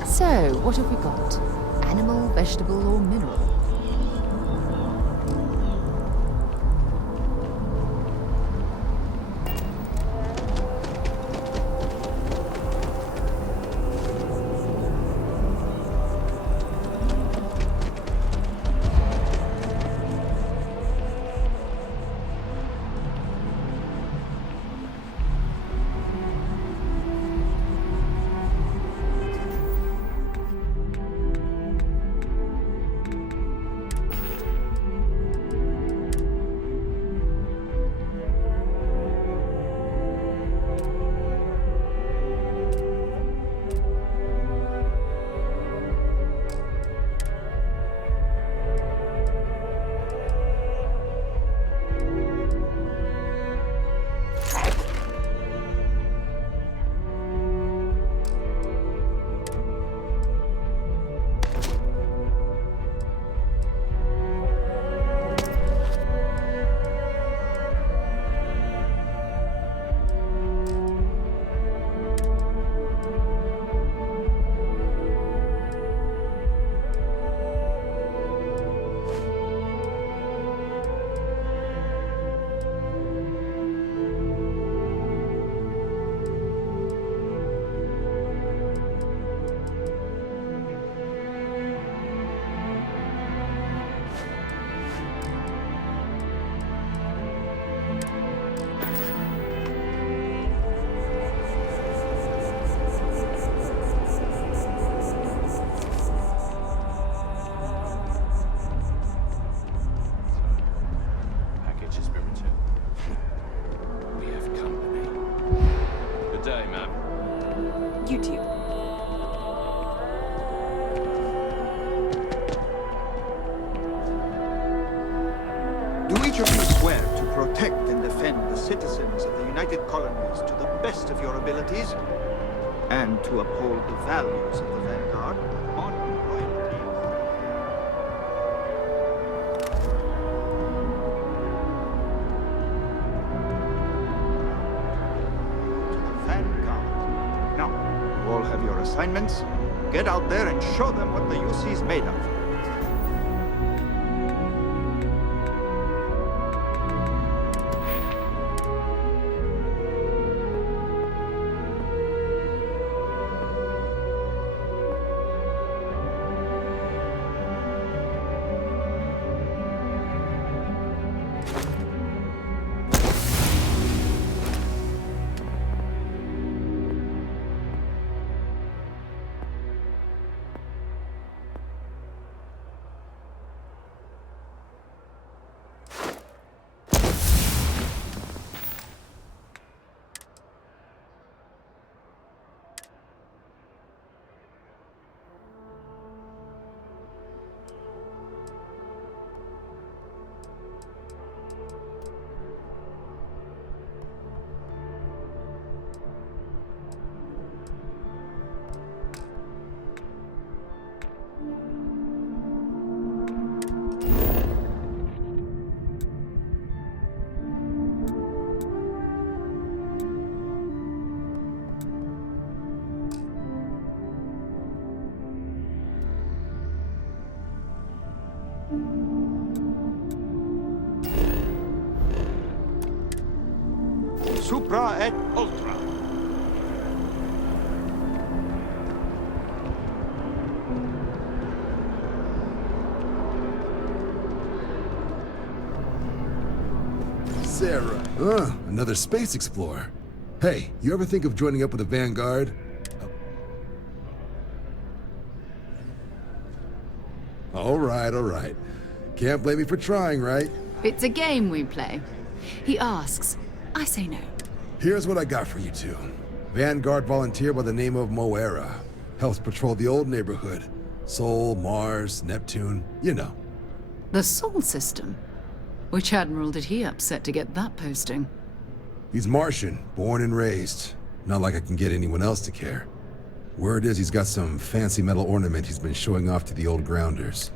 So, what have we got? Animal, vegetable, or mineral? each of you swear to protect and defend the citizens of the United Colonies to the best of your abilities, and to uphold the values of the Vanguard, honor, loyalty. To the Vanguard. Now, you all have your assignments. Get out there and show them what the UC's made of. Supra et Ultra. Sarah. Another space explorer. Hey, you ever think of joining up with the Vanguard? All right. Can't blame me for trying, right? It's a game we play. He asks, I say no. Here's what I got for you two. Vanguard volunteer by the name of Moera. Helps patrol the old neighborhood. Sol, Mars, Neptune, you know. The Sol system? Which admiral did he upset to get that posting? He's Martian, born and raised. Not like I can get anyone else to care. Word is he's got some fancy metal ornament he's been showing off to the old grounders.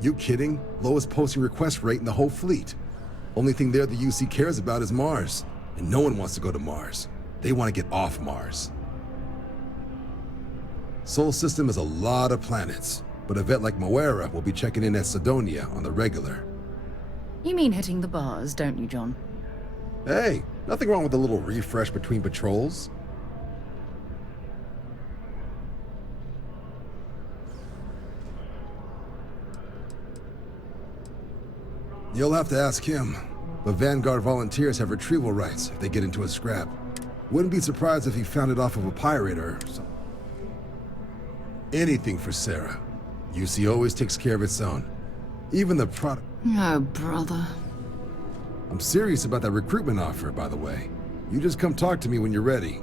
You kidding? Lowest posting request rate in the whole fleet. Only thing there the UC cares about is Mars. And no one wants to go to Mars. They want to get off Mars. Sol system has a lot of planets, but a vet like Moera will be checking in at Sidonia on the regular. You mean hitting the bars, don't you, John? Hey, nothing wrong with a little refresh between patrols. You'll have to ask him, but Vanguard volunteers have retrieval rights if they get into a scrap. Wouldn't be surprised if he found it off of a pirate or something. Anything for Sarah. UC always takes care of its own. Even the product. Oh, brother. I'm serious about that recruitment offer, by the way. You just come talk to me when you're ready.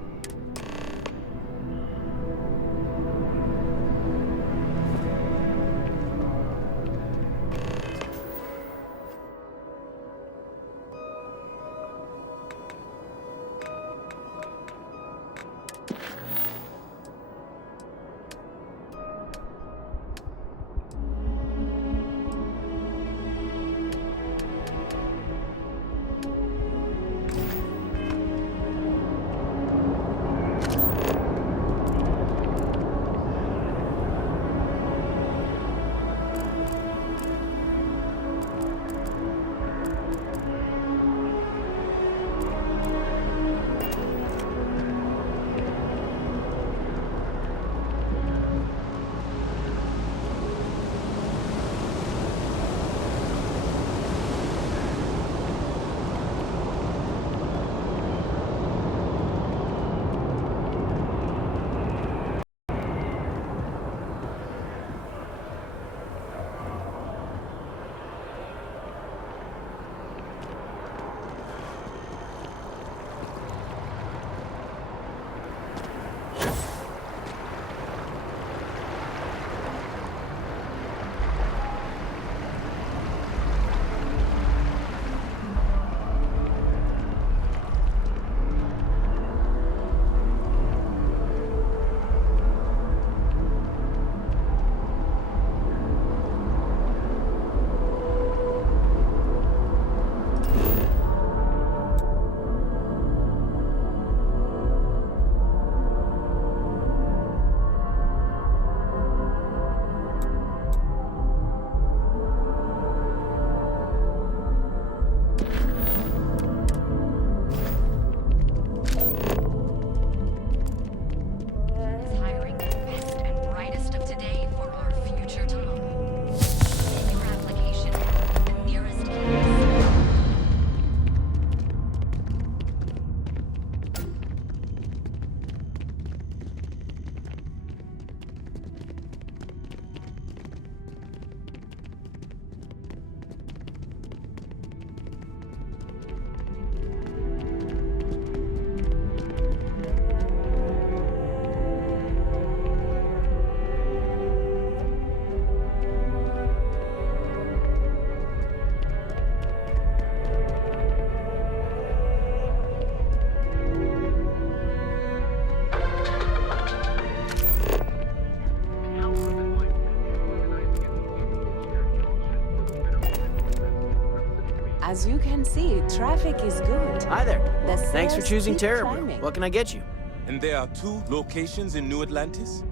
As you can see, traffic is good. Hi there. The Thanks for sales choosing keep Terrabrew. climbing. What can I get you? And there are 2 locations in New Atlantis?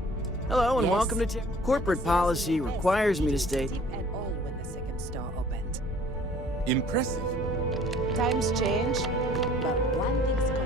Hello and Yes. welcome to Corporate policy requires me to stay. At all when the second store opened. Impressive. Times change, but one thing's constant.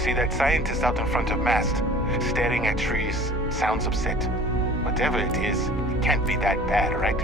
See that scientist out in front of mast, staring at trees, sounds upset. Whatever it is, it can't be that bad, right?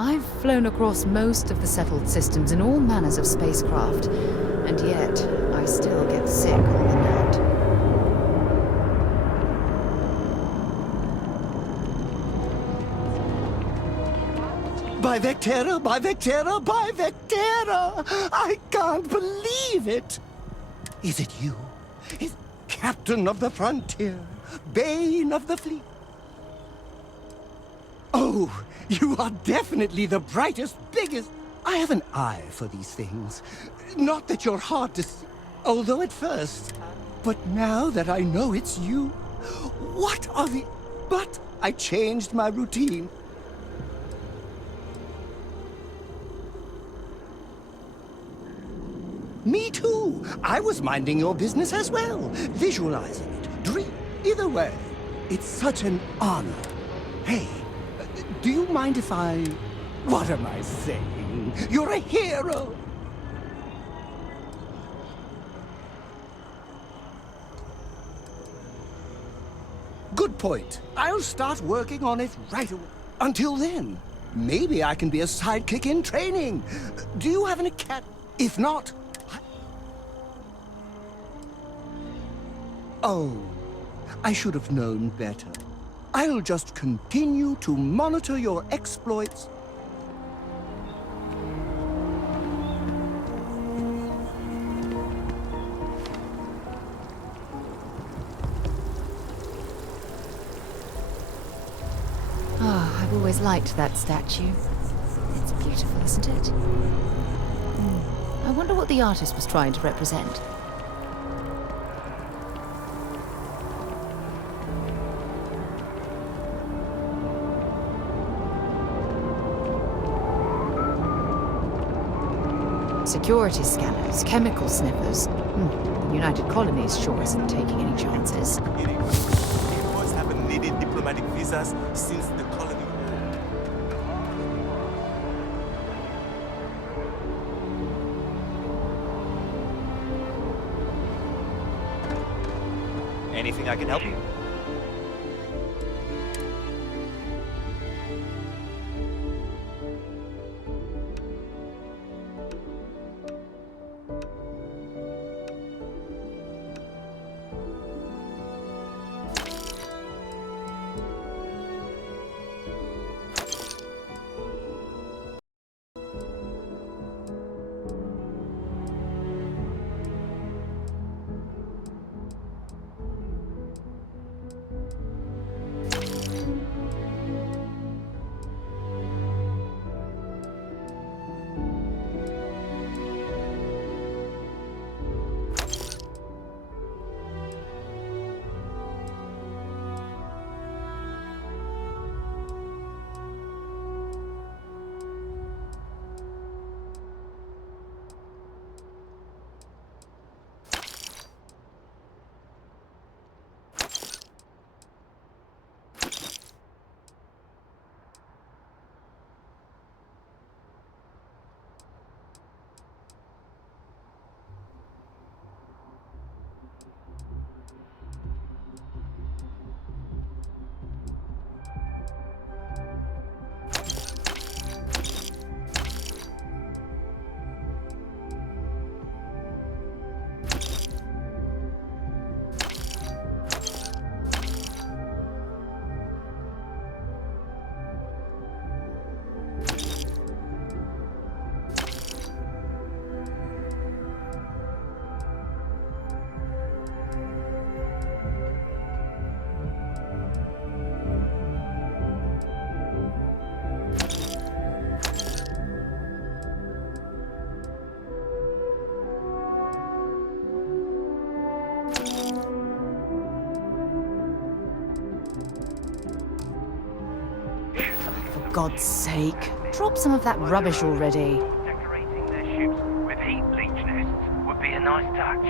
I've flown across most of the settled systems in all manners of spacecraft, and yet I still get sick on the net. By Vectera, by Vectera, by Vectera! I can't believe it! Is it you? Is Captain of the Frontier, Bane of the Fleet? Oh, you are definitely the brightest, biggest... I have an eye for these things. Not that you're hard to see, although at first. But now that I know it's you, what are the... But I changed my routine. Me too. I was minding your business as well. Visualizing it. Dream. Either way, it's such an honor. Hey, do you mind if I... What am I saying? You're a hero. Good point. I'll start working on it right away. Until then, maybe I can be a sidekick in training. Do you have any cat? If not... Oh, I should have known better. I'll just continue to monitor your exploits. Ah, I've always liked that statue. It's beautiful, isn't it? I wonder what the artist was trying to represent. Security scanners, chemical sniffers. The United Colonies sure isn't taking any chances. Imports haven't needed diplomatic visas since the colony. Anything I can help you? God's sake. Drop some of that rubbish already. Decorating their ships with heat bleach nests would be a nice touch.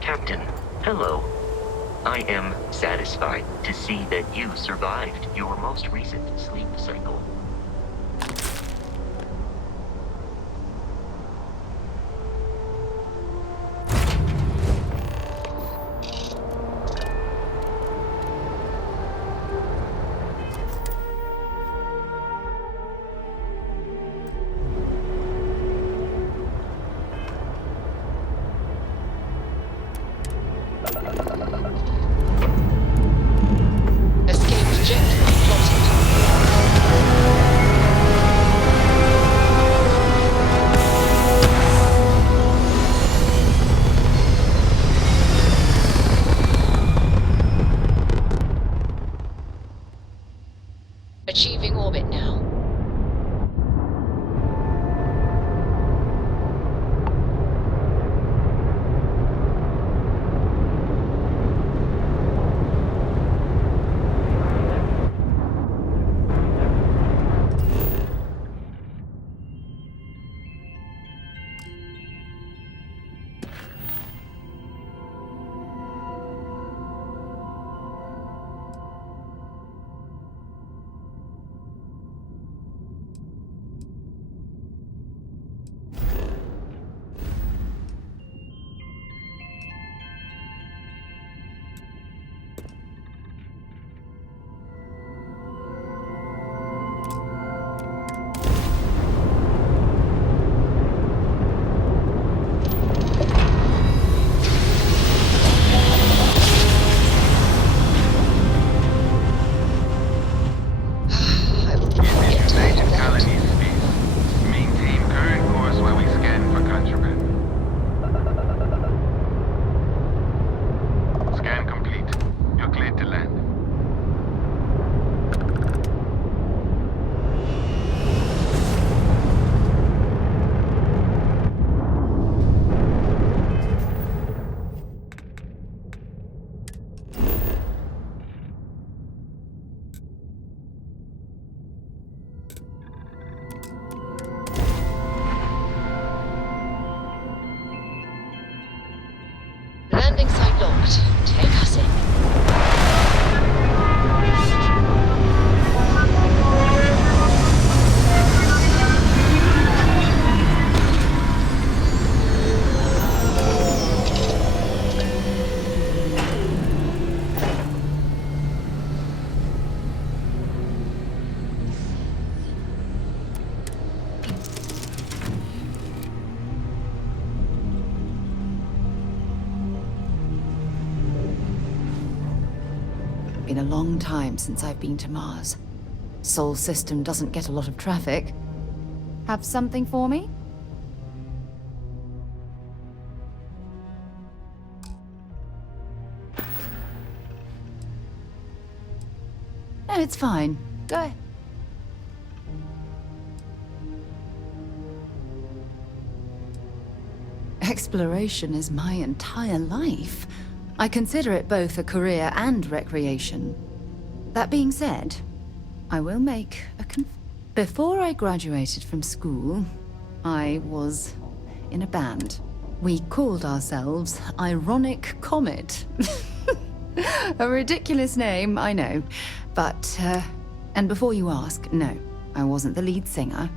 Captain, hello. I am satisfied to see that you survived your most recent sleep cycle. Achieving orbit now. long time since I've been to Mars. Sol system doesn't get a lot of traffic. Have something for me? No, it's fine. Go ahead. Exploration is my entire life. I consider it both a career and recreation. That being said, I will make a Before I graduated from school, I was in a band. We called ourselves Ironic Comet. A ridiculous name, I know. But, and before you ask, no, I wasn't the lead singer.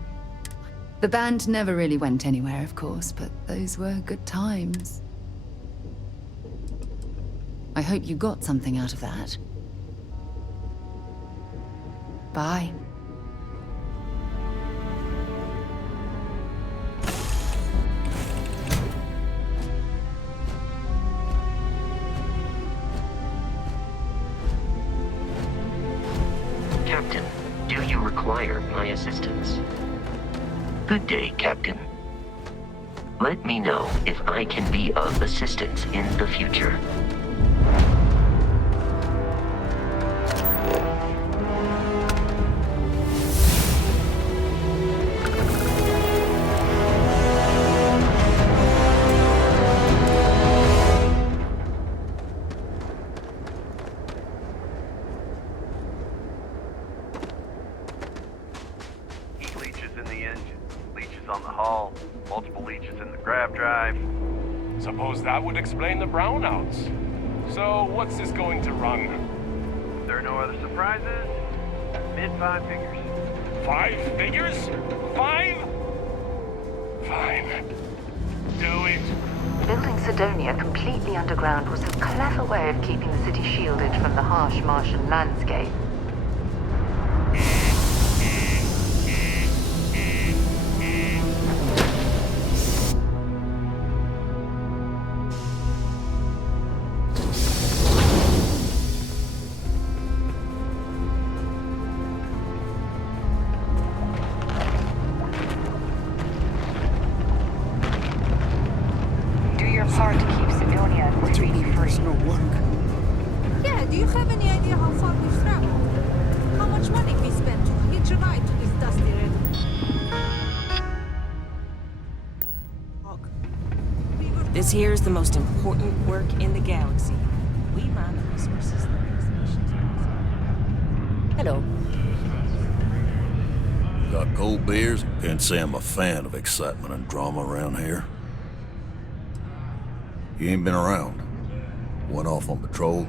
The band never really went anywhere, of course, but those were good times. I hope you got something out of that. Bye. Captain, do you require my assistance? Good day, Captain. Let me know if I can be of assistance in the future. Suppose that would explain the brownouts. So, what's this going to run? If there are no other surprises, mid-5 figures. 5 figures? 5? Fine. Do it. Building Sidonia completely underground was a clever way of keeping the city shielded from the harsh Martian landscape. Yeah, do you have any idea how far we've traveled? How much money we spent to hitch a ride to this dusty red? This here is the most important work in the galaxy. We man the resources that makes missions possible. Hello. Got cold beers? Can't say I'm a fan of excitement and drama around here. You ain't been around. Went off on patrol.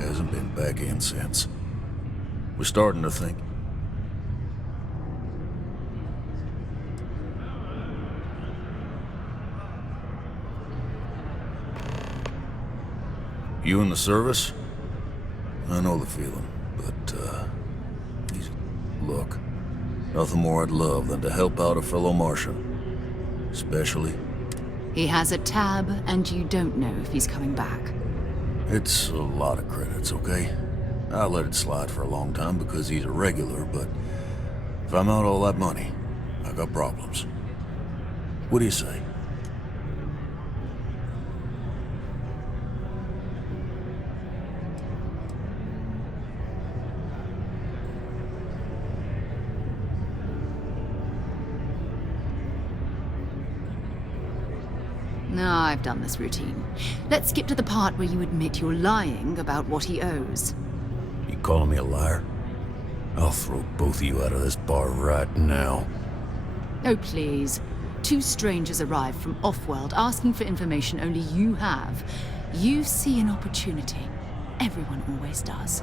Hasn't been back in since. We're starting to think. You in the service? I know the feeling, but, look, nothing more I'd love than to help out a fellow Martian. Especially... He has a tab, and you don't know if he's coming back. It's a lot of credits, okay? I let it slide for a long time because he's a regular, but if I'm out all that money, I got problems. What do you say? No, I've done this routine. Let's skip to the part where you admit you're lying about what he owes. You calling me a liar? I'll throw both of you out of this bar right now. Oh, please. 2 strangers arrive from off-world asking for information only you have. You see an opportunity. Everyone always does.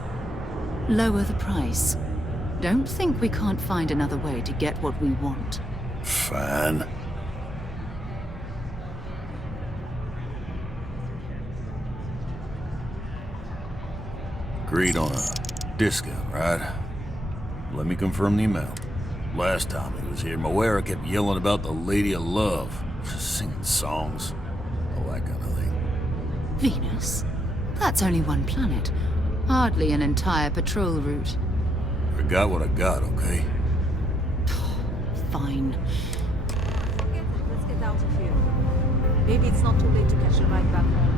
Lower the price. Don't think we can't find another way to get what we want. Fine. Agreed on a discount, right? Let me confirm the amount. Last time he was here, Moera kept yelling about the Lady of Love, singing songs, all that kind of thing. Venus? That's only one planet. Hardly an entire patrol route. I got what I got, okay? Fine. Forget it. Let's get out of here. Maybe it's not too late to catch a ride back home.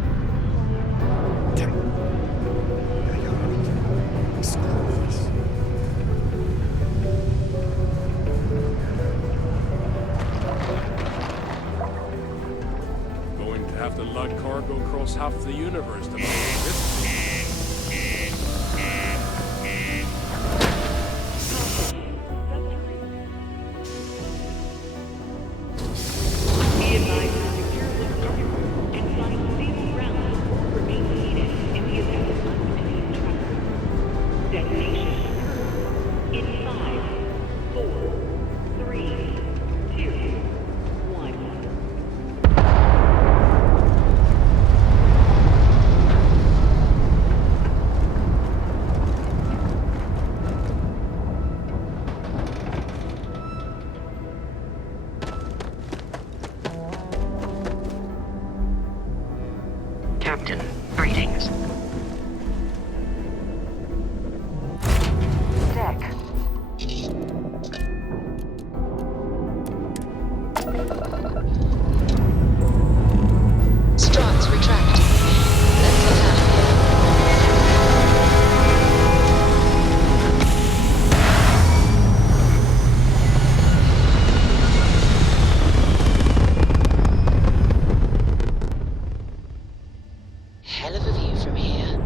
Going to have to lug cargo across half the universe to make this. Captain, greetings. Deck. Struts retract. Let's get out of here. Hell of a view from here.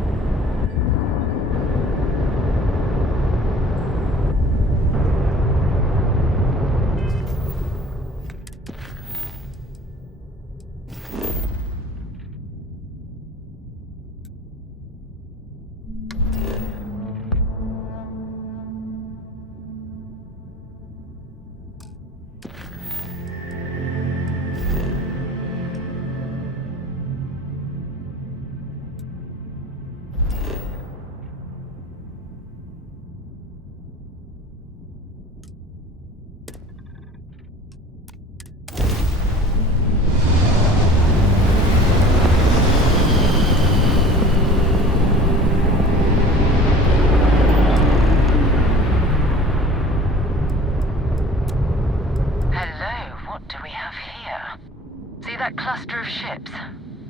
that cluster of ships?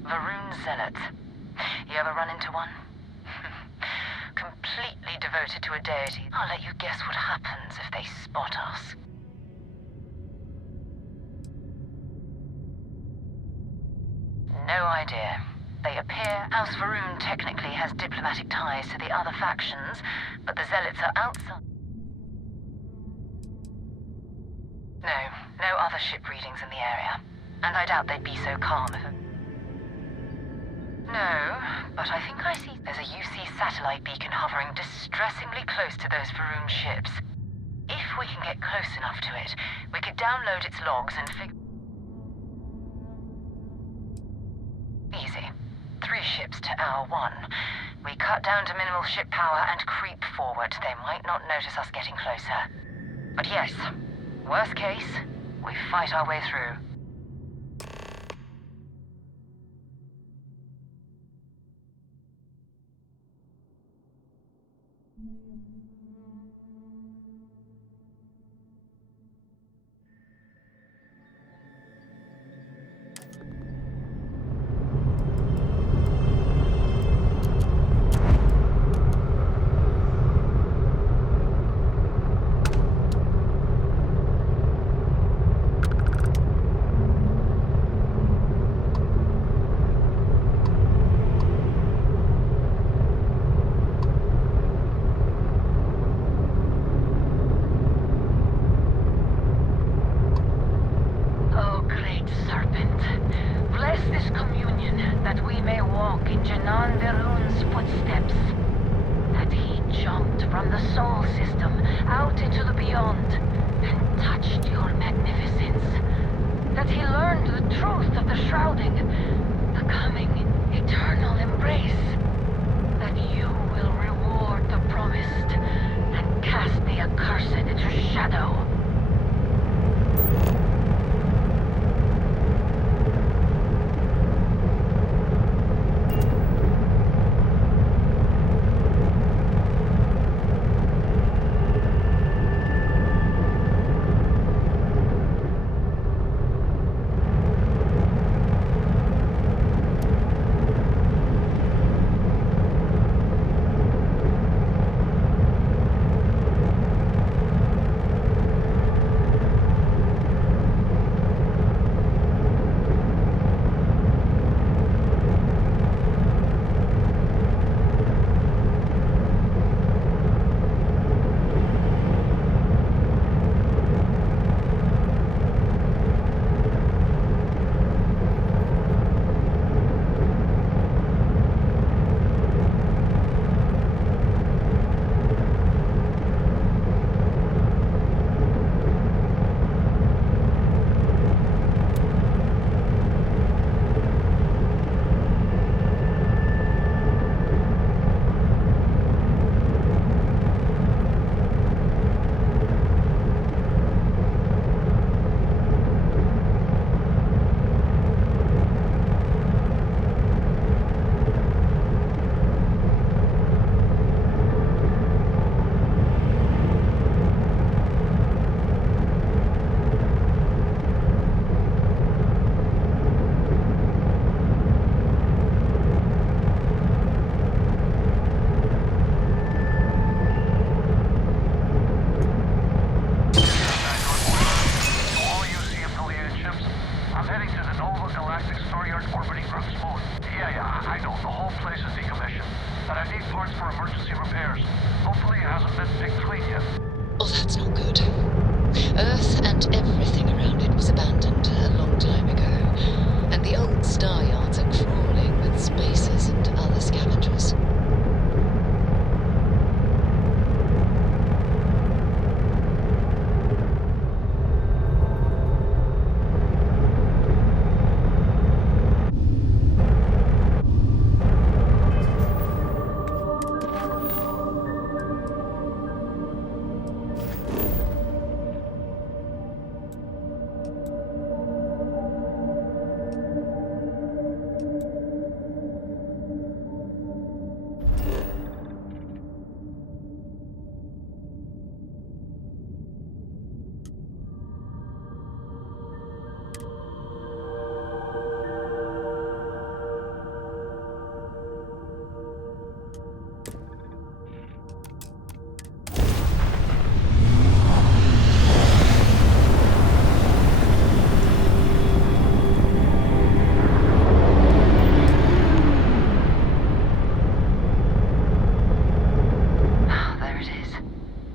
Varun Zealots. You ever run into one? Completely devoted to a deity. I'll let you guess what happens if they spot us. No idea. They appear House Varun technically has diplomatic ties to the other factions, but the Zealots are outside. No other ship readings in the area. And I doubt they'd be so calm if... No, but I think I see there's a UC satellite beacon hovering distressingly close to those Varun ships. If we can get close enough to it, we could download its logs and figure... Easy. 3 ships to our 1. We cut down to minimal ship power and creep forward. They might not notice us getting closer. But yes, worst case, we fight our way through.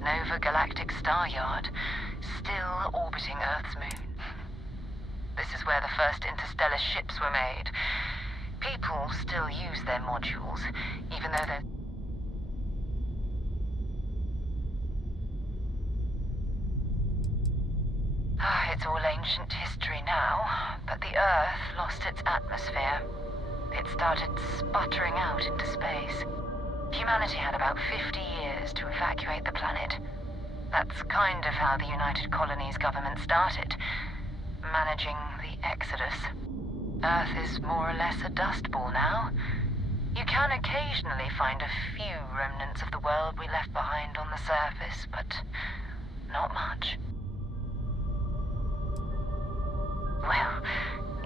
Nova Galactic Star Yard, still orbiting Earth's moon. This is where the first interstellar ships were made. People still use their modules, even though they're... It's all ancient history now, but the Earth lost its atmosphere. It started sputtering out into space. Humanity had about 50 years to evacuate the planet. That's kind of how the United Colonies government started, managing the exodus. Earth is more or less a dust ball now. You can occasionally find a few remnants of the world we left behind on the surface, but not much. Well,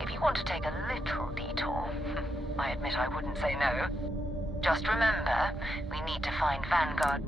if you want to take a little detour, I admit I wouldn't say no. Just remember, we need to find Vanguard.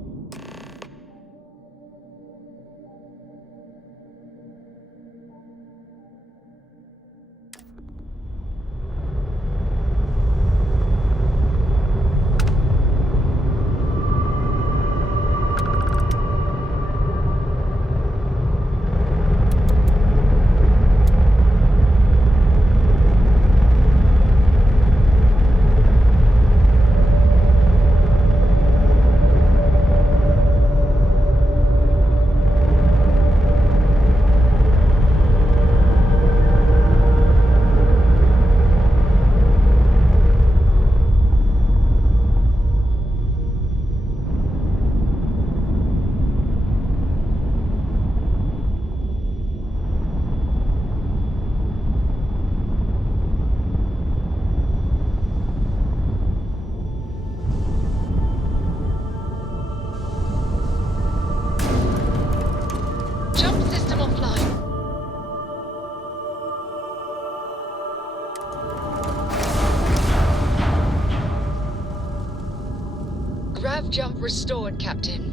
Jump restored, Captain.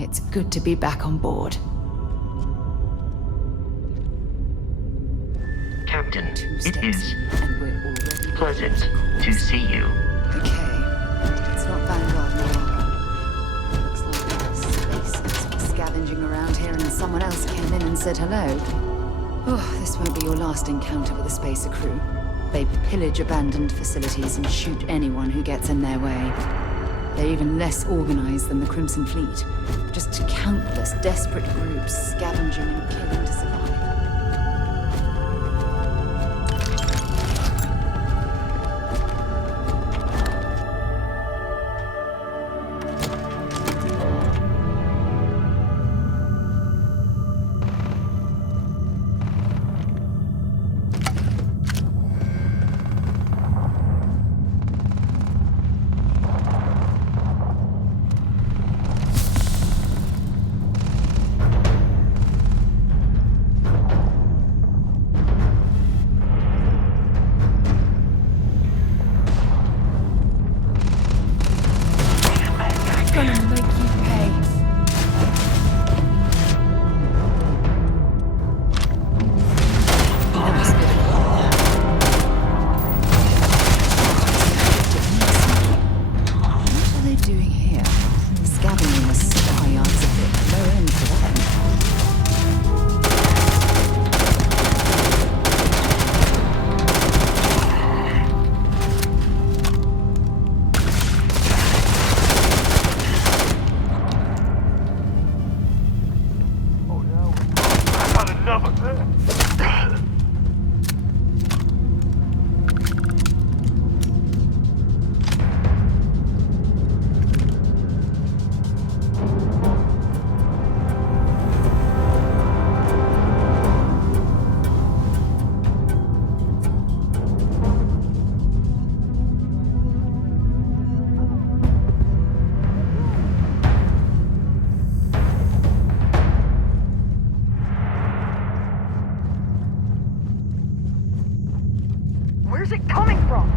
It's good to be back on board. Captain, it is pleasant to see you. Okay. It's not Vanguard Noir. Looks like our spacers were scavenging around here and someone else came in and said hello. Oh, this won't be your last encounter with a spacer crew. They pillage abandoned facilities and shoot anyone who gets in their way. They're even less organized than the Crimson Fleet. Just countless desperate groups scavenging and killing to survive. Where's it coming from?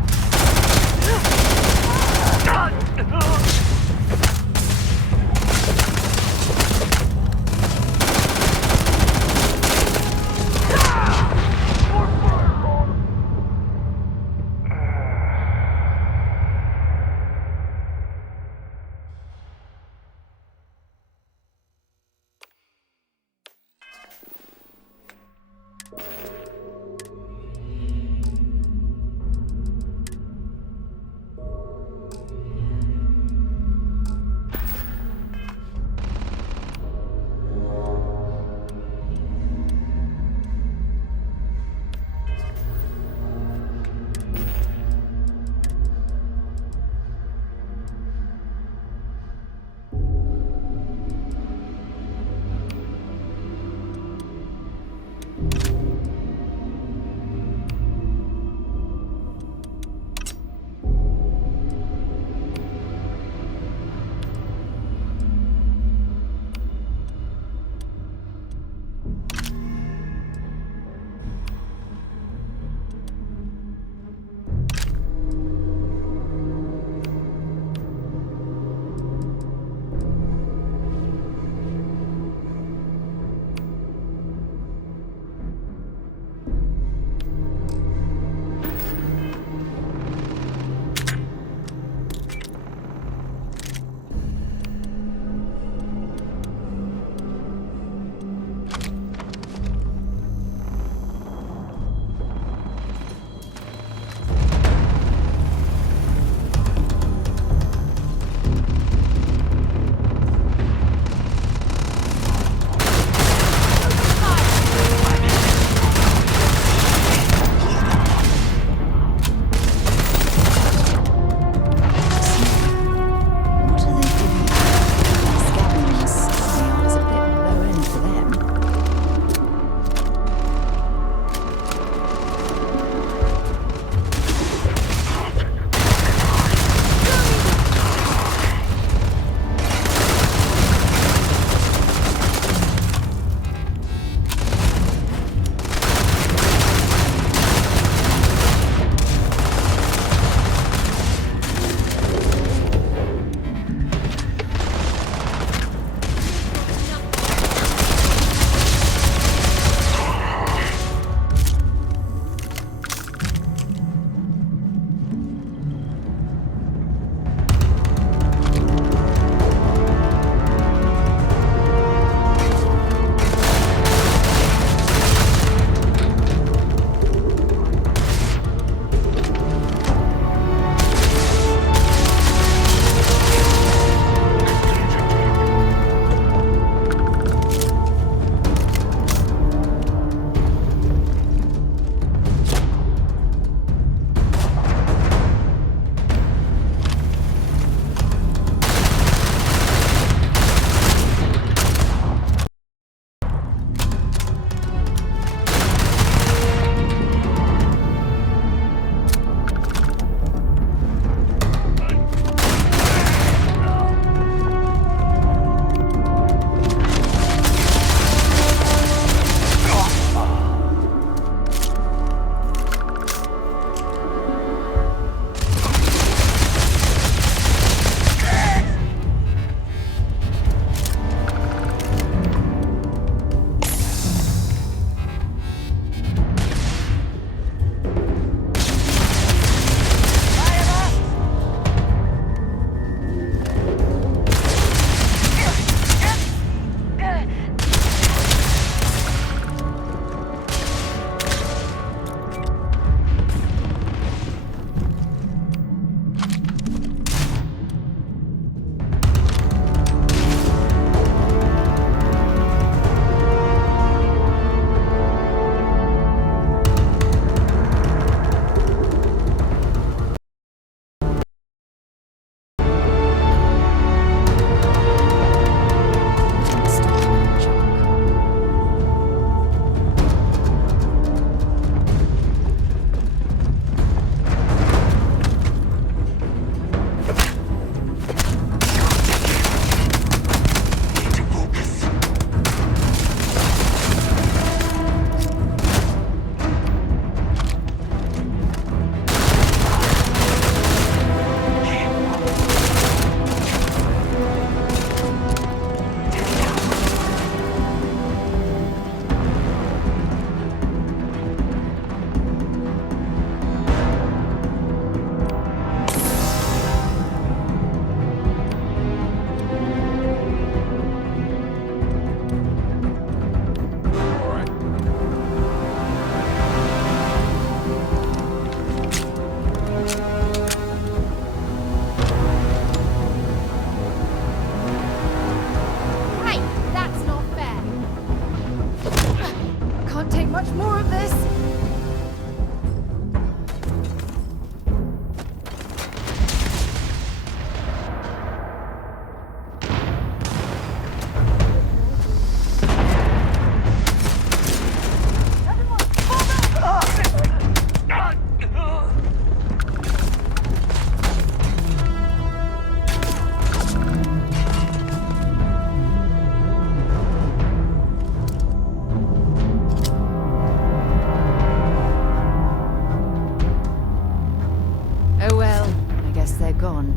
they're gone.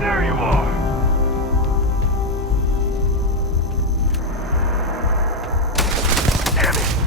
There you are. Damn it.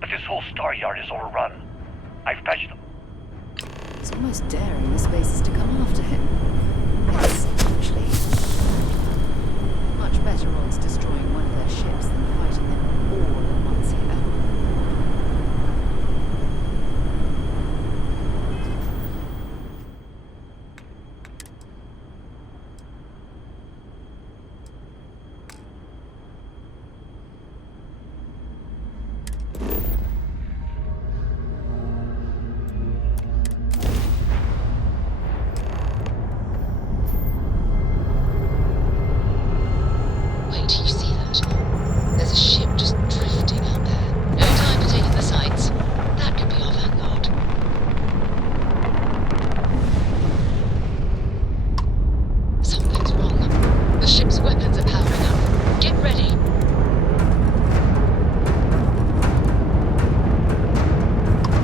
but this whole star yard is overrun. I've fetched them. It's almost daring the spaces to come after him. Yes, actually. Much better odds destroying one of their ships than fighting them all at once here. Wait, you see that? There's a ship just drifting out there. No time to take in the sights. That could be our vanguard. Something's wrong. The ship's weapons are powering up. Get ready.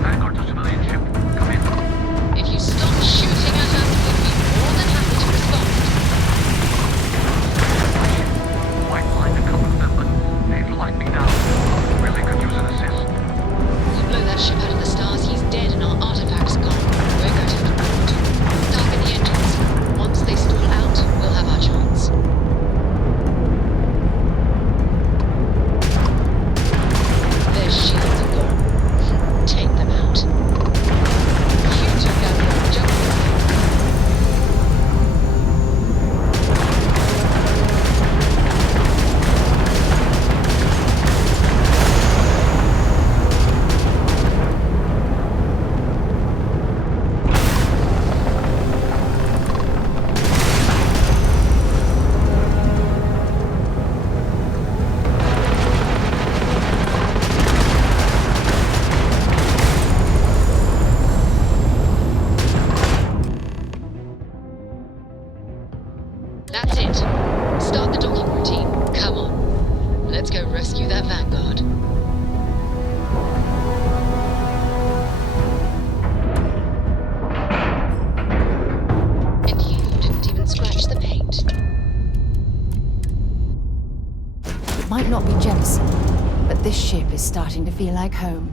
Vanguard to civilian ship. Come in. If you stop shooting at us, we'd be more than happy to respond. Might find a couple of them, but they've locked me down. Really could use an assist. You blow that ship out of the stars, he's dead and our artifact's gone. We're going to have to port. Darken the engines. Once they stall out, we'll have our chance. Their shields are gone. Take them out. You took out your justice. That's it. Start the docking routine. Come on. Let's go rescue that vanguard. And you didn't even scratch the paint. It might not be Jemison, but this ship is starting to feel like home.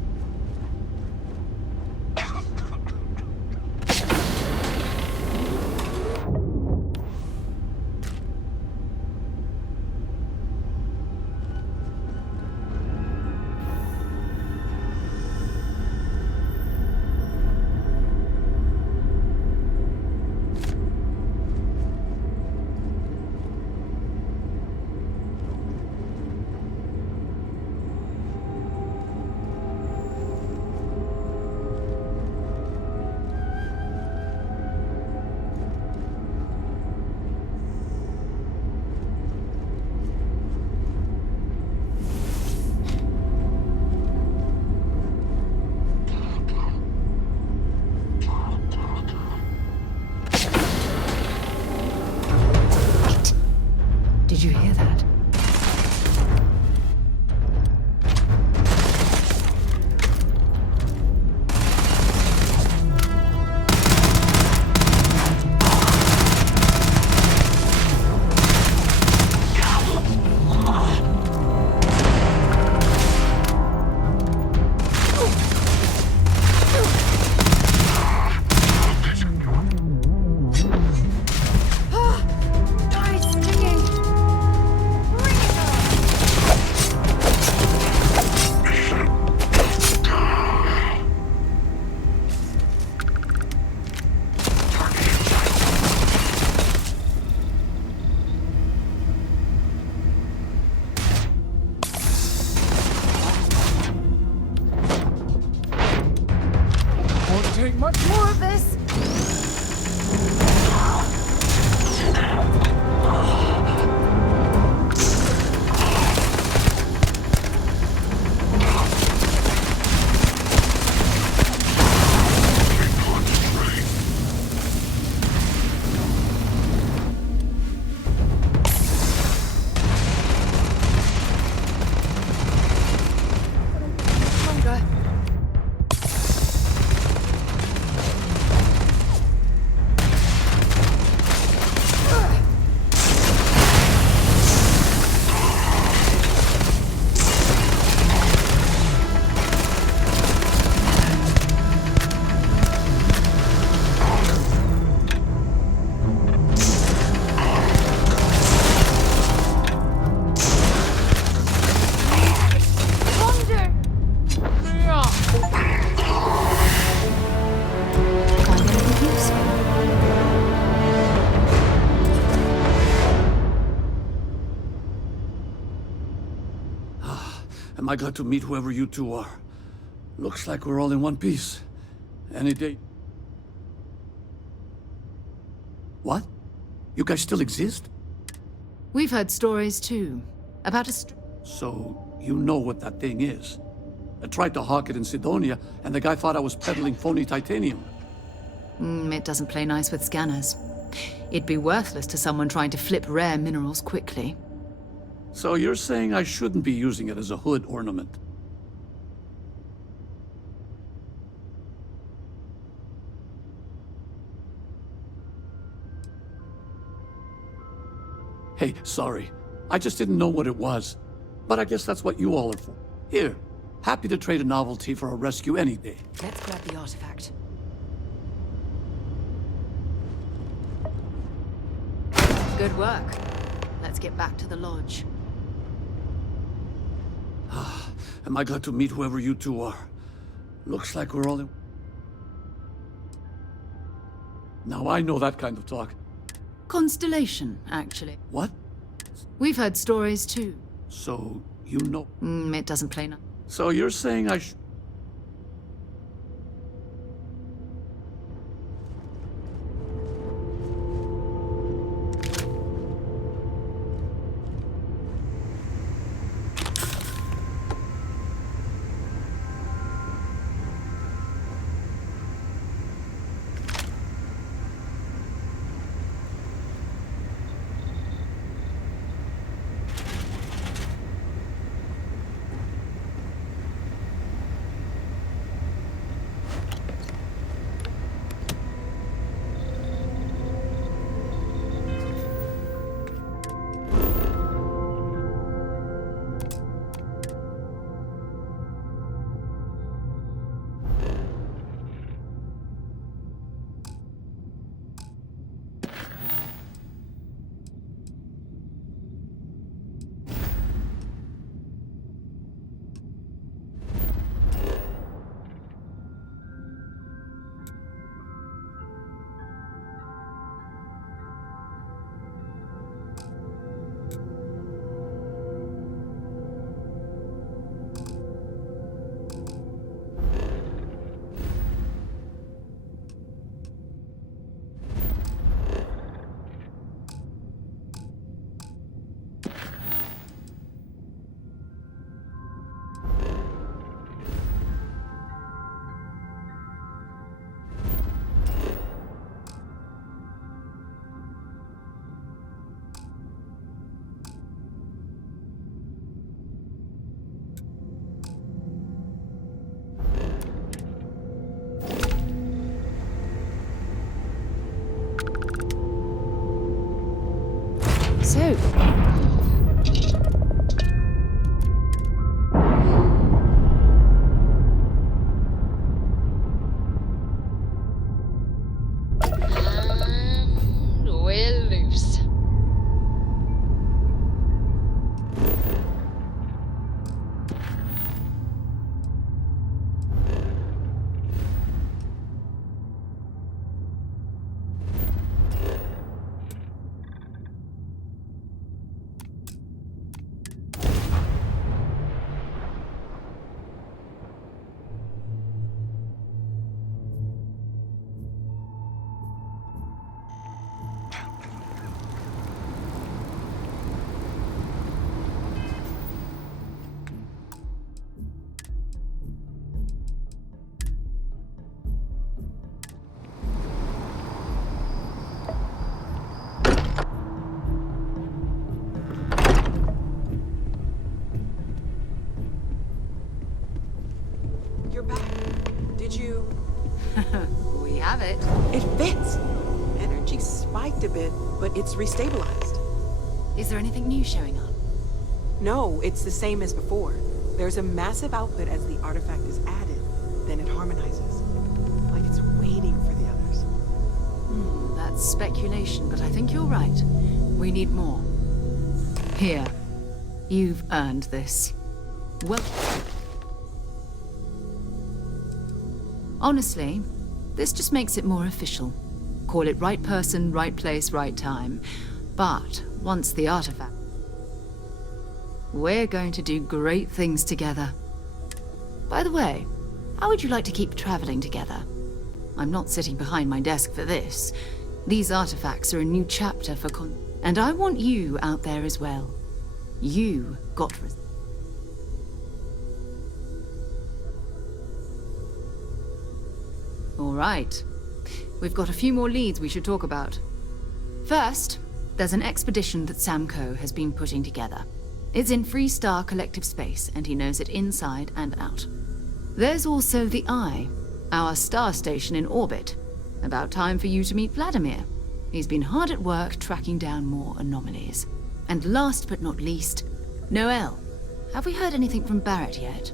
Did you hear that? Take much more of this. Am I glad to meet whoever you two are? Looks like we're all in one piece. Any day. What? You guys still exist? We've heard stories too. About So, you know what that thing is? I tried to hawk it in Sidonia, and the guy thought I was peddling phony titanium. It doesn't play nice with scanners. It'd be worthless to someone trying to flip rare minerals quickly. So you're saying I shouldn't be using it as a hood ornament? Hey, sorry. I just didn't know what it was. But I guess that's what you all are for. Here, happy to trade a novelty for a rescue any day. Let's grab the artifact. Good work. Let's get back to the lodge. Am I glad to meet whoever you two are? Looks like we're all in... Now I know that kind of talk. Constellation, actually. What? We've heard stories too. So, you know... It doesn't play nice. So you're saying I So... We're loose. You're back. Did you... We have it. It fits. Energy spiked a bit, but it's restabilized. Is there anything new showing up? No, it's the same as before. There's a massive output as the artifact is added. Then it harmonizes. Like it's waiting for the others. That's speculation, but I think you're right. We need more. Here. You've earned this. Well... Honestly, this just makes it more official. Call it right person, right place, right time. But once the artifact... We're going to do great things together. By the way, how would you like to keep traveling together? I'm not sitting behind my desk for this. These artifacts are a new chapter for and I want you out there as well. You got All right. We've got a few more leads we should talk about. First, there's an expedition that Samco has been putting together. It's in Freestar Collective Space, and he knows it inside and out. There's also the Eye, our star station in orbit. About time for you to meet Vladimir. He's been hard at work tracking down more anomalies. And last but not least, Noel. Have we heard anything from Barrett yet?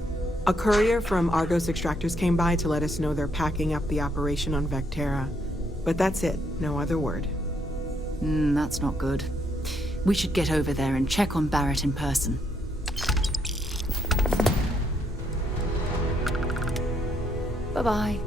A courier from Argos Extractors came by to let us know they're packing up the operation on Vectera. But that's it, no other word. That's not good. We should get over there and check on Barrett in person. Bye-bye.